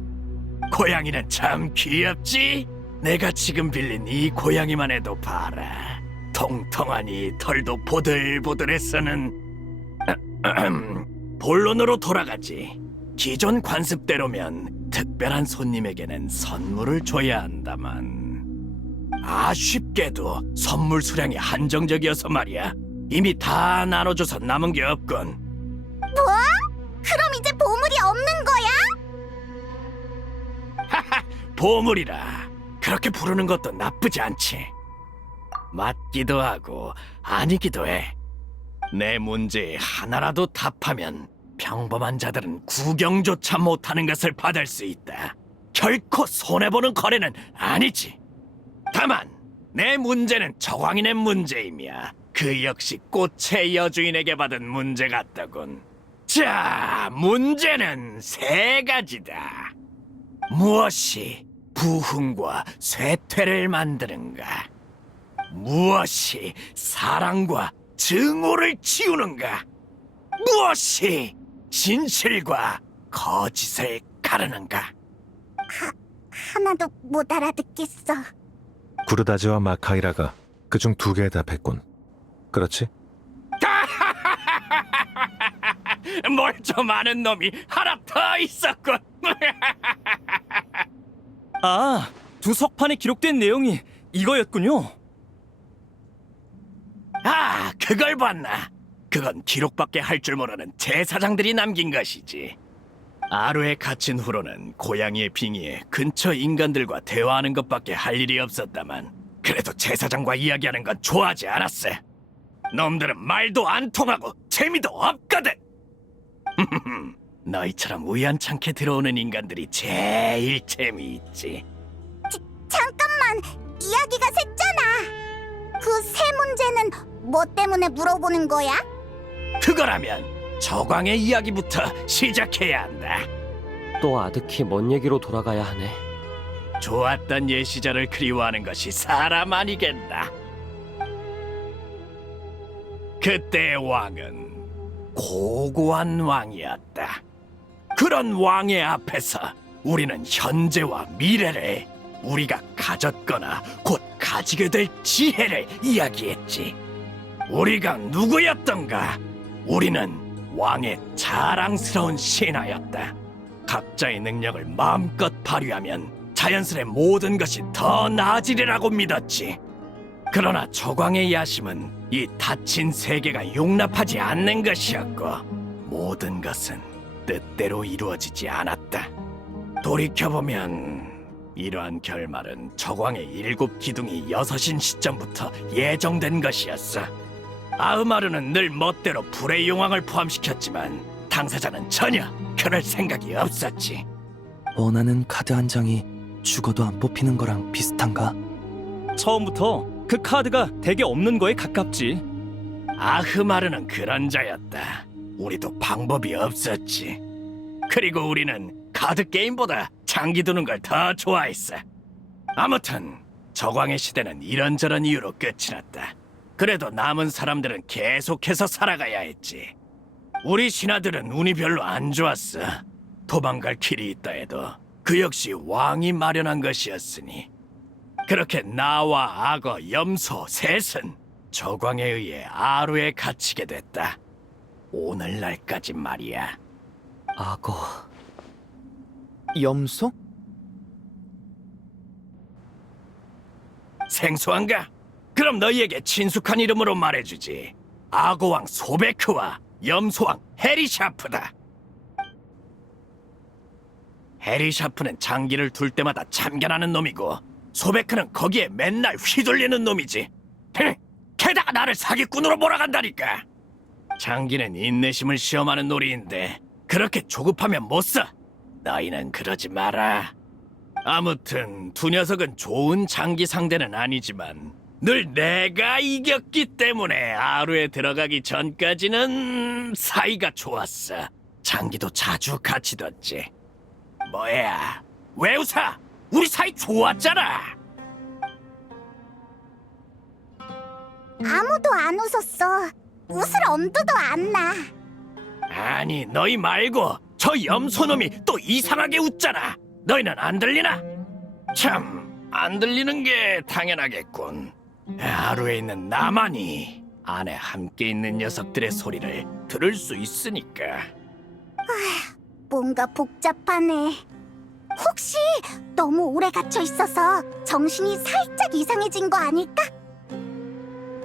고양이는 참 귀엽지? 내가 지금 빌린 이 고양이만 해도 봐라. 통통하니 털도 보들보들해서는 본론으로 돌아가지. 기존 관습대로면 특별한 손님에게는 선물을 줘야 한다만 아쉽게도 선물 수량이 한정적이어서 말이야. 이미 다 나눠줘서 남은 게 없군. 뭐? 그럼 이제 보물이 없는 거야? 보물이라 그렇게 부르는 것도 나쁘지 않지. 맞기도 하고 아니기도 해. 내 문제에 하나라도 답하면 평범한 자들은 구경조차 못하는 것을 받을 수 있다. 결코 손해보는 거래는 아니지. 다만 내 문제는 저광인의 문제이며 그 역시 꽃의 여주인에게 받은 문제 같더군. 자, 문제는 세 가지다. 무엇이 부흥과 쇠퇴를 만드는가? 무엇이 사랑과 증오를 치우는가? 무엇이 진실과 거짓을 가르는가? 하나도 못 알아듣겠어. 구르다지와 마카이라가 그중 두 개에 답했군. 그렇지? 뭘 좀 아는 놈이 하나 더 있었군. 아, 두 석판에 기록된 내용이 이거였군요. 아, 그걸 봤나? 그건 기록밖에 할 줄 모르는 제사장들이 남긴 것이지. 아루에 갇힌 후로는 고양이의 빙의에 근처 인간들과 대화하는 것밖에 할 일이 없었다만 그래도 제사장과 이야기하는 건 좋아하지 않았어. 놈들은 말도 안 통하고 재미도 없거든. 너희처럼 우연찮게 들어오는 인간들이 제일 재미있지. 잠깐만, 이야기가 샜잖아. 그 세 문제는 뭐 때문에 물어보는 거야? 그거라면 저광의 이야기부터 시작해야 한다. 또 아득히 먼 얘기로 돌아가야 하네. 좋았던 옛 시절을 그리워하는 것이 사람 아니겠나? 그때의 왕은 고고한 왕이었다. 그런 왕의 앞에서 우리는 현재와 미래를, 우리가 가졌거나 곧 가지게 될 지혜를 이야기했지. 우리가 누구였던가? 우리는 왕의 자랑스러운 신하였다. 각자의 능력을 마음껏 발휘하면 자연스레 모든 것이 더 나아지리라고 믿었지. 그러나 저광의 야심은 이 닫힌 세계가 용납하지 않는 것이었고, 모든 것은 뜻대로 이루어지지 않았다. 돌이켜보면 이러한 결말은 저광의 7 기둥이 6인 시점부터 예정된 것이었어. 아흐마르는 늘 멋대로 불의 용왕을 포함시켰지만 당사자는 전혀 그럴 생각이 없었지. 원하는 카드 한 장이 죽어도 안 뽑히는 거랑 비슷한가? 처음부터 그 카드가 덱에 없는 거에 가깝지. 아흐마르는 그런 자였다. 우리도 방법이 없었지. 그리고 우리는 카드 게임보다 장기 두는 걸 더 좋아했어. 아무튼 저광의 시대는 이런저런 이유로 끝이 났다. 그래도 남은 사람들은 계속해서 살아가야 했지. 우리 신하들은 운이 별로 안 좋았어. 도망갈 길이 있다 해도 그 역시 왕이 마련한 것이었으니. 그렇게 나와 악어, 염소, 셋은 저광에 의해 아루에 갇히게 됐다. 오늘날까지 말이야. 악어. 염소? 생소한가? 그럼 너희에게 친숙한 이름으로 말해주지. 악어왕 소베크와 염소왕 헤리샤프다. 헤리샤프는 장기를 둘 때마다 참견하는 놈이고, 소베크는 거기에 맨날 휘둘리는 놈이지. 게다가 나를 사기꾼으로 몰아간다니까. 장기는 인내심을 시험하는 놀이인데 그렇게 조급하면 못 써. 너희는 그러지 마라. 아무튼 두 녀석은 좋은 장기 상대는 아니지만 늘 내가 이겼기 때문에 아루에 들어가기 전까지는 사이가 좋았어. 장기도 자주 같이 뒀지. 뭐야? 왜 웃어? 우리 사이 좋았잖아. 아무도 안 웃었어. 웃을 엄두도 안 나. 아니, 너희 말고 저 염소놈이 또 이상하게 웃잖아. 너희는 안 들리나? 참, 안 들리는 게 당연하겠군. 하루에 있는 나만이 안에 함께 있는 녀석들의 소리를 들을 수 있으니까. 뭔가 복잡하네. 혹시 너무 오래 갇혀 있어서 정신이 살짝 이상해진 거 아닐까?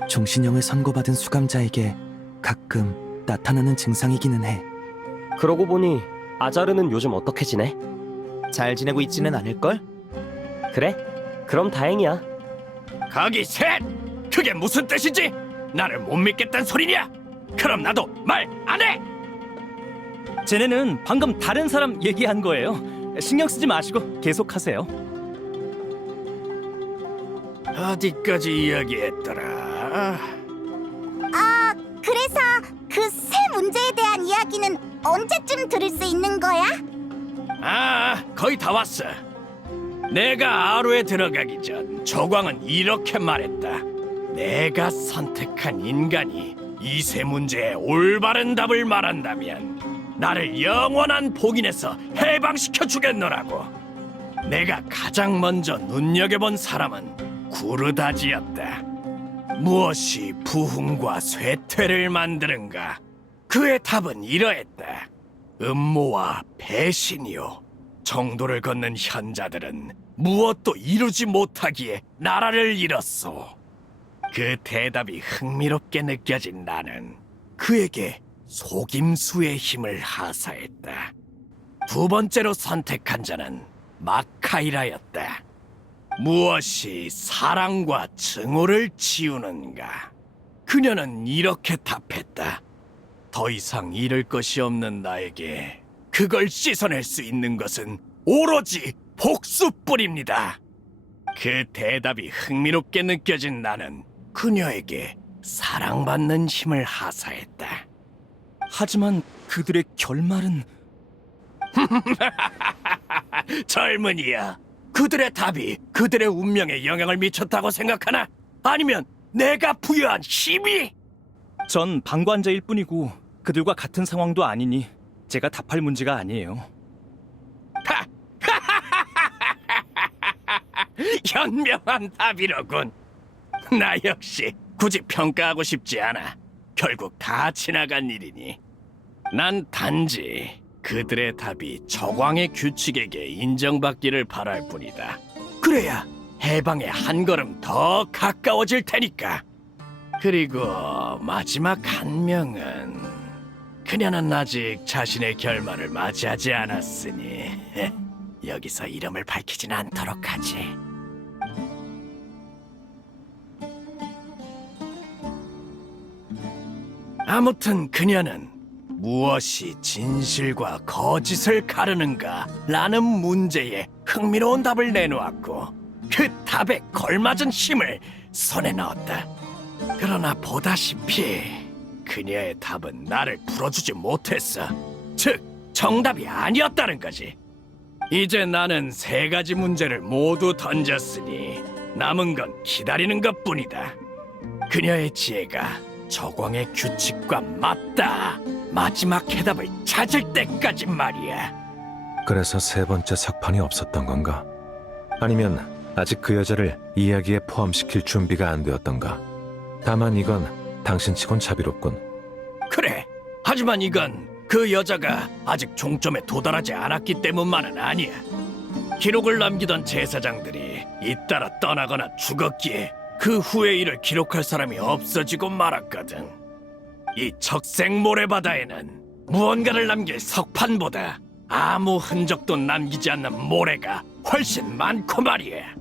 종신형을 선고받은 수감자에게 가끔 나타나는 증상이기는 해. 그러고 보니 아자르는 요즘 어떻게 지내? 잘 지내고 있지는 않을걸? 그래? 그럼 다행이야. 거기 셋! 그게 무슨 뜻이지? 나를 못 믿겠단 소리냐? 그럼 나도 말 안 해! 쟤네는 방금 다른 사람 얘기한 거예요. 신경 쓰지 마시고 계속하세요. 어디까지 이야기했더라? 그래서 그 새 문제에 대한 이야기는 언제쯤 들을 수 있는 거야? 거의 다 왔어. 내가 아루에 들어가기 전 조광은 이렇게 말했다. 내가 선택한 인간이 이 세 문제에 올바른 답을 말한다면 나를 영원한 복인에서 해방시켜 주겠노라고. 내가 가장 먼저 눈여겨본 사람은 구르다지였다. 무엇이 부흥과 쇠퇴를 만드는가? 그의 답은 이러했다. 음모와 배신이요. 정도를 걷는 현자들은 무엇도 이루지 못하기에 나라를 잃었소. 그 대답이 흥미롭게 느껴진 나는 그에게 속임수의 힘을 하사했다. 두 번째로 선택한 자는 마카이라였다. 무엇이 사랑과 증오를 지우는가? 그녀는 이렇게 답했다. 더 이상 잃을 것이 없는 나에게 그걸 씻어낼 수 있는 것은 오로지 복수뿐입니다. 그 대답이 흥미롭게 느껴진 나는 그녀에게 사랑받는 힘을 하사했다. 하지만 그들의 결말은 젊은이야, 그들의 답이 그들의 운명에 영향을 미쳤다고 생각하나? 아니면 내가 부여한 힘이? 전 방관자일 뿐이고 그들과 같은 상황도 아니니 제가 답할 문제가 아니에요. 하! 현명한 답이로군. 나 역시 굳이 평가하고 싶지 않아. 결국 다 지나간 일이니. 난 단지 그들의 답이 저광의 규칙에게 인정받기를 바랄 뿐이다. 그래야 해방에 한 걸음 더 가까워질 테니까. 그리고 마지막 한 명은 그녀는 아직 자신의 결말을 맞이하지 않았으니 여기서 이름을 밝히진 않도록 하지. 아무튼 그녀는 무엇이 진실과 거짓을 가르는가 라는 문제에 흥미로운 답을 내놓았고 그 답에 걸맞은 힘을 손에 넣었다. 그러나 보다시피 그녀의 답은 나를 풀어주지 못했어. 즉, 정답이 아니었다는 거지. 이제 나는 세 가지 문제를 모두 던졌으니 남은 건 기다리는 것뿐이다. 그녀의 지혜가 저광의 규칙과 맞다. 마지막 해답을 찾을 때까지 말이야. 그래서 세 번째 석판이 없었던 건가? 아니면 아직 그 여자를 이야기에 포함시킬 준비가 안 되었던가? 다만 이건 당신치곤 자비롭군. 그래. 하지만 이건 그 여자가 아직 종점에 도달하지 않았기 때문만은 아니야. 기록을 남기던 제사장들이 잇따라 떠나거나 죽었기에 그 후의 일을 기록할 사람이 없어지고 말았거든. 이 적색 모래바다에는 무언가를 남길 석판보다 아무 흔적도 남기지 않는 모래가 훨씬 많고 말이야.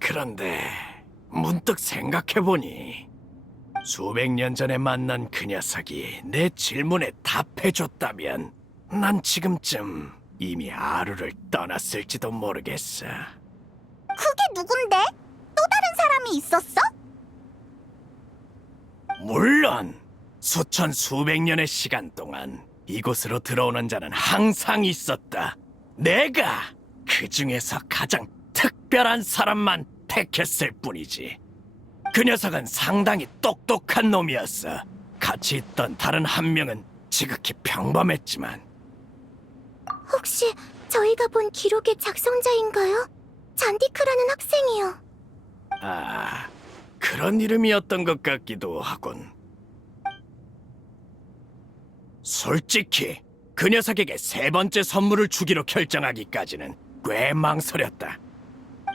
그런데 문득 생각해보니 수백 년 전에 만난 그 녀석이 내 질문에 답해줬다면 난 지금쯤 이미 아루를 떠났을지도 모르겠어. 그게 누군데? 또 다른 사람이 있었어? 물론 수천 수백 년의 시간 동안 이곳으로 들어오는 자는 항상 있었다. 내가 그 중에서 가장 특별한 사람만 택했을 뿐이지. 그 녀석은 상당히 똑똑한 놈이었어. 같이 있던 다른 한 명은 지극히 평범했지만 혹시 저희가 본 기록의 작성자인가요? 잔디크라는 학생이요. 아, 그런 이름이었던 것 같기도 하군. 솔직히 그 녀석에게 세 번째 선물을 주기로 결정하기까지는 꽤 망설였다.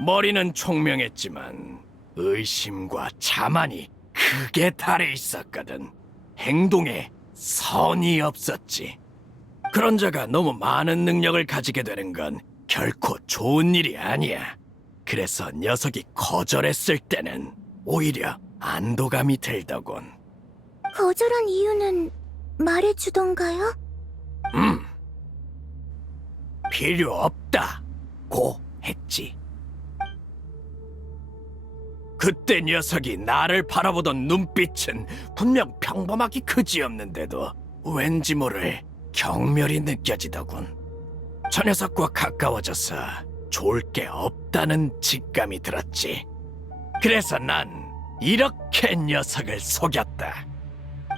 머리는 총명했지만 의심과 자만이 크게 달해 있었거든. 행동에 선이 없었지. 그런 자가 너무 많은 능력을 가지게 되는 건 결코 좋은 일이 아니야. 그래서 녀석이 거절했을 때는 오히려 안도감이 들더군. 거절한 이유는 말해주던가요? 필요 없다. 고 했지. 그때 녀석이 나를 바라보던 눈빛은 분명 평범하기 그지없는데도 왠지 모를 경멸이 느껴지더군. 저 녀석과 가까워져서 좋을 게 없다는 직감이 들었지. 그래서 난 이렇게 녀석을 속였다.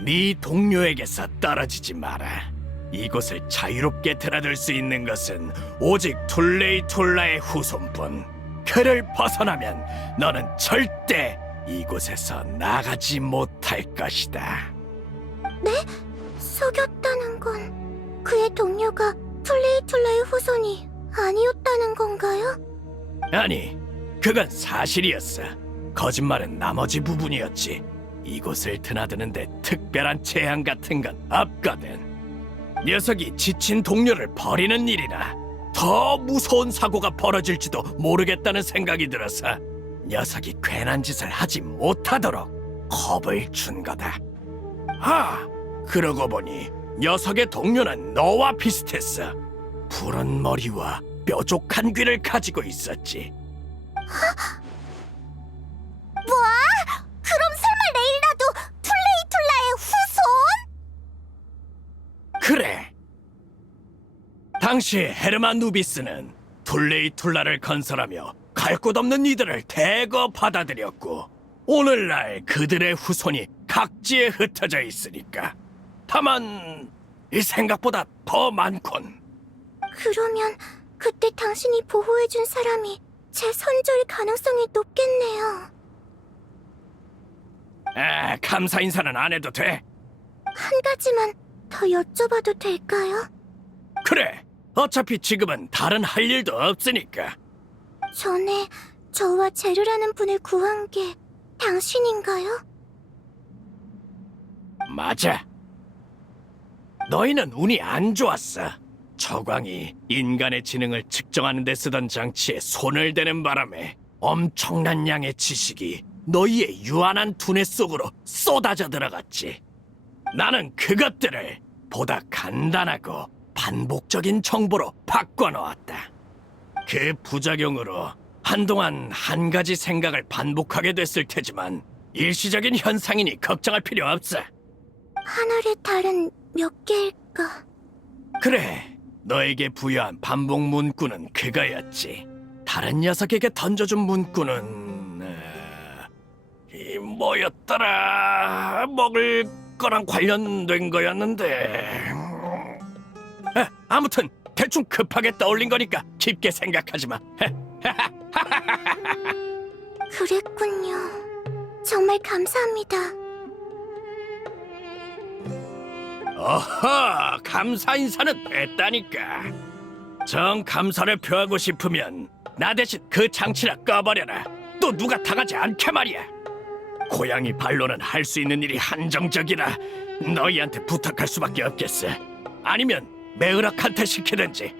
네 동료에게서 떨어지지 마라. 이곳을 자유롭게 드나들 수 있는 것은 오직 툴레이툴라의 후손뿐. 그를 벗어나면 너는 절대 이곳에서 나가지 못할 것이다. 속였다는 건 그의 동료가 툴레이툴라의 후손이 아니었다는 건가요? 아니, 그건 사실이었어. 거짓말은 나머지 부분이었지. 이곳을 드나드는데 특별한 재앙 같은 건 없거든. 녀석이 지친 동료를 버리는 일이나 더 무서운 사고가 벌어질지도 모르겠다는 생각이 들어서 녀석이 괜한 짓을 하지 못하도록 겁을 준 거다. 아, 그러고 보니 녀석의 동료는 너와 비슷했어. 푸른 머리와 뾰족한 귀를 가지고 있었지. 뭐? 그럼 설마 레일라도 툴레이툴라의 후손? 그래. 당시 헤르만 누비스는 툴레이툴라를 건설하며 갈 곳 없는 이들을 대거 받아들였고 오늘날 그들의 후손이 각지에 흩어져 있으니까. 다만 이 생각보다 더 많군. 그러면 그때 당신이 보호해준 사람이 제 선조일 가능성이 높겠네요. 감사 인사는 안 해도 돼. 한 가지만 더 여쭤봐도 될까요? 그래, 어차피 지금은 다른 할 일도 없으니까. 전에 저와 제르라는 분을 구한 게 당신인가요? 맞아. 너희는 운이 안 좋았어. 저광이 인간의 지능을 측정하는 데 쓰던 장치에 손을 대는 바람에 엄청난 양의 지식이 너희의 유한한 두뇌 속으로 쏟아져 들어갔지. 나는 그것들을 보다 간단하고 반복적인 정보로 바꿔놓았다. 그 부작용으로 한동안 한 가지 생각을 반복하게 됐을 테지만 일시적인 현상이니 걱정할 필요 없어. 하늘의 달은 몇 개일까? 그래, 너에게 부여한 반복 문구는 그거였지. 다른 녀석에게 던져준 문구는 이 뭐였더라? 먹을 거랑 관련된 거였는데. 아무튼 대충 급하게 떠올린 거니까 깊게 생각하지 마. 그랬군요. 정말 감사합니다. 어허, 감사 인사는 됐다니까. 정 감사를 표하고 싶으면 나 대신 그 장치나 꺼버려라. 또 누가 당하지 않게 말이야. 고양이 발로는 할 수 있는 일이 한정적이라 너희한테 부탁할 수밖에 없겠어. 아니면 메으락한테 시키든지.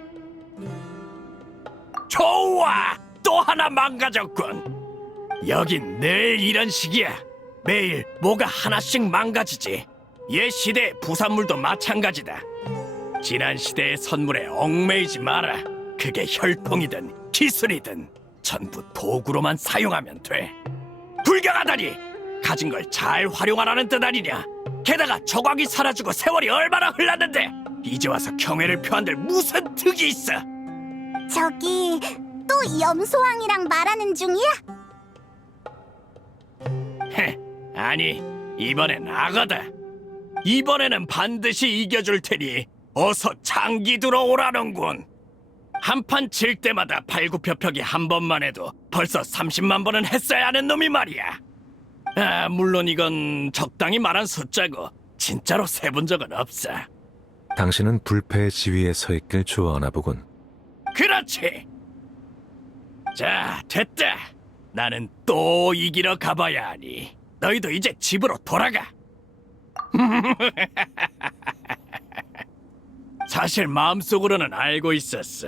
좋아! 또 하나 망가졌군. 여긴 늘 이런 식이야. 매일 뭐가 하나씩 망가지지. 옛 시대의 부산물도 마찬가지다. 지난 시대의 선물에 얽매이지 마라. 그게 혈통이든 기술이든 전부 도구로만 사용하면 돼. 불경하다니! 가진 걸 잘 활용하라는 뜻 아니냐? 게다가 저광이 사라지고 세월이 얼마나 흘렀는데 이제 와서 경애를 표한들 무슨 득이 있어? 저기 또 염소왕이랑 말하는 중이야? 헤, 아니, 이번엔 악어다. 이번에는 반드시 이겨줄 테니 어서 장기 들어오라는군. 한판 칠 때마다 발굽혀펴기 한 번만 해도 벌써 30만 번은 했어야 하는 놈이 말이야. 물론 이건 적당히 말한 숫자고 진짜로 세본 적은 없어. 당신은 불패의 지위에 서 있길 좋아하나 보군. 그렇지. 자, 됐다. 나는 또 이기러 가봐야 하니 너희도 이제 집으로 돌아가. 사실 마음속으로는 알고 있었어.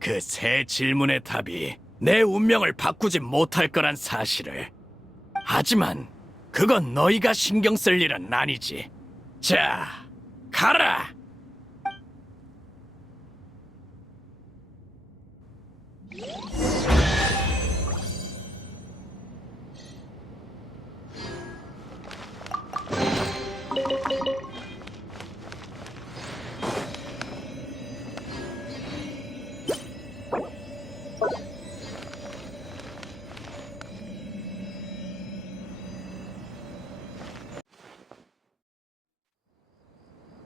그 새 질문의 답이 내 운명을 바꾸지 못할 거란 사실을. 하지만 그건 너희가 신경 쓸 일은 아니지. 자, 가라.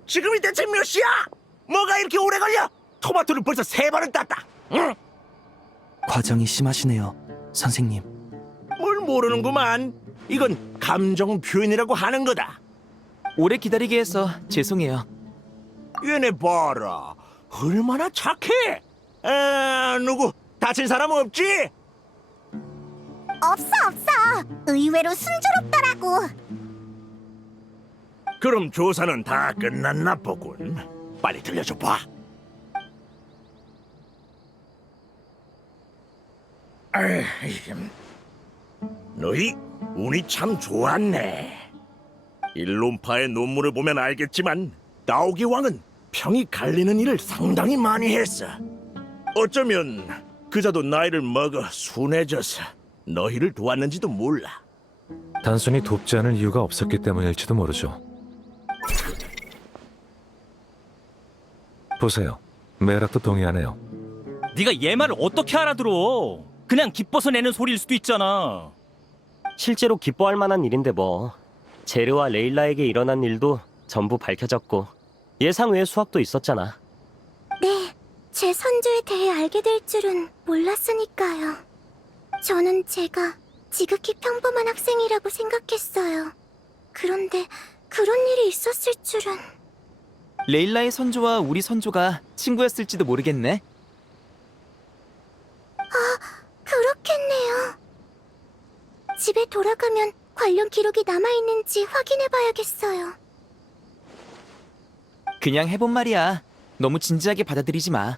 지금이 대체 몇 시야? 뭐가 이렇게 오래 걸려? 토마토를 벌써 3번을 땄다. 응? 과정이 심하시네요, 선생님. 뭘 모르는구만. 이건 감정 표현이라고 하는 거다. 오래 기다리게 해서 죄송해요. 얘네 봐라. 얼마나 착해. 누구 다친 사람 없지? 없어. 의외로 순조롭더라고. 그럼 조사는 다 끝났나 보군. 빨리 들려줘 봐. 너희 운이 참 좋았네. 일론파의 논문을 보면 알겠지만 나오기 왕은 평이 갈리는 일을 상당히 많이 했어. 어쩌면 그자도 나이를 먹어 순해져서 너희를 도왔는지도 몰라. 단순히 돕지 않을 이유가 없었기 때문일지도 모르죠. 보세요. 메락도 동의하네요. 네가 얘 말을 어떻게 알아들어? 그냥 기뻐서 내는 소리일 수도 있잖아. 실제로 기뻐할 만한 일인데 뭐. 제르와 레일라에게 일어난 일도 전부 밝혀졌고 예상 외의 수확도 있었잖아. 네, 제 선조에 대해 알게 될 줄은 몰랐으니까요. 저는 제가 지극히 평범한 학생이라고 생각했어요. 그런데 그런 일이 있었을 줄은... 레일라의 선조와 우리 선조가 친구였을지도 모르겠네. 그렇겠네요. 집에 돌아가면 관련 기록이 남아있는지 확인해봐야겠어요. 그냥 해본 말이야. 너무 진지하게 받아들이지 마.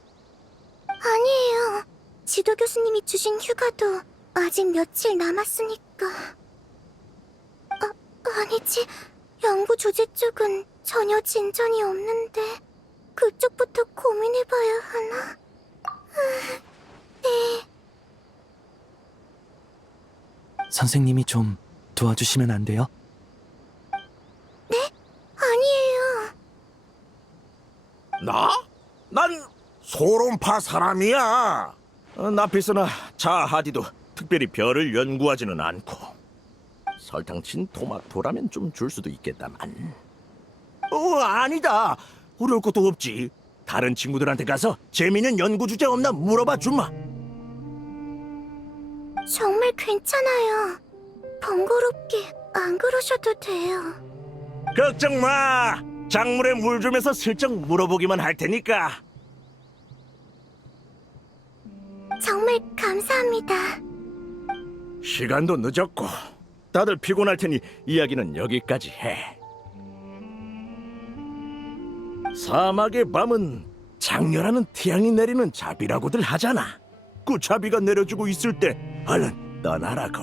아니에요. 지도 교수님이 주신 휴가도 아직 며칠 남았으니까. 아니지. 연구 주제 쪽은 전혀 진전이 없는데 그쪽부터 고민해봐야 하나? 네. 선생님이 좀 도와주시면 안 돼요? 아니에요. 나? 난 소론파 사람이야. 나피스나 자하디도 특별히 별을 연구하지는 않고 설탕 친 토마토라면 좀 줄 수도 있겠다만. 아니다. 어려울 것도 없지. 다른 친구들한테 가서 재미있는 연구 주제 없나 물어봐 주마. 정말 괜찮아요. 번거롭게 안 그러셔도 돼요. 걱정 마. 작물에 물 주면서 슬쩍 물어보기만 할 테니까. 정말 감사합니다. 시간도 늦었고 다들 피곤할 테니 이야기는 여기까지 해. 사막의 밤은 장렬하는 태양이 내리는 자비라고들 하잖아. 그 자비가 내려주고 있을 때 얼른 떠나라고.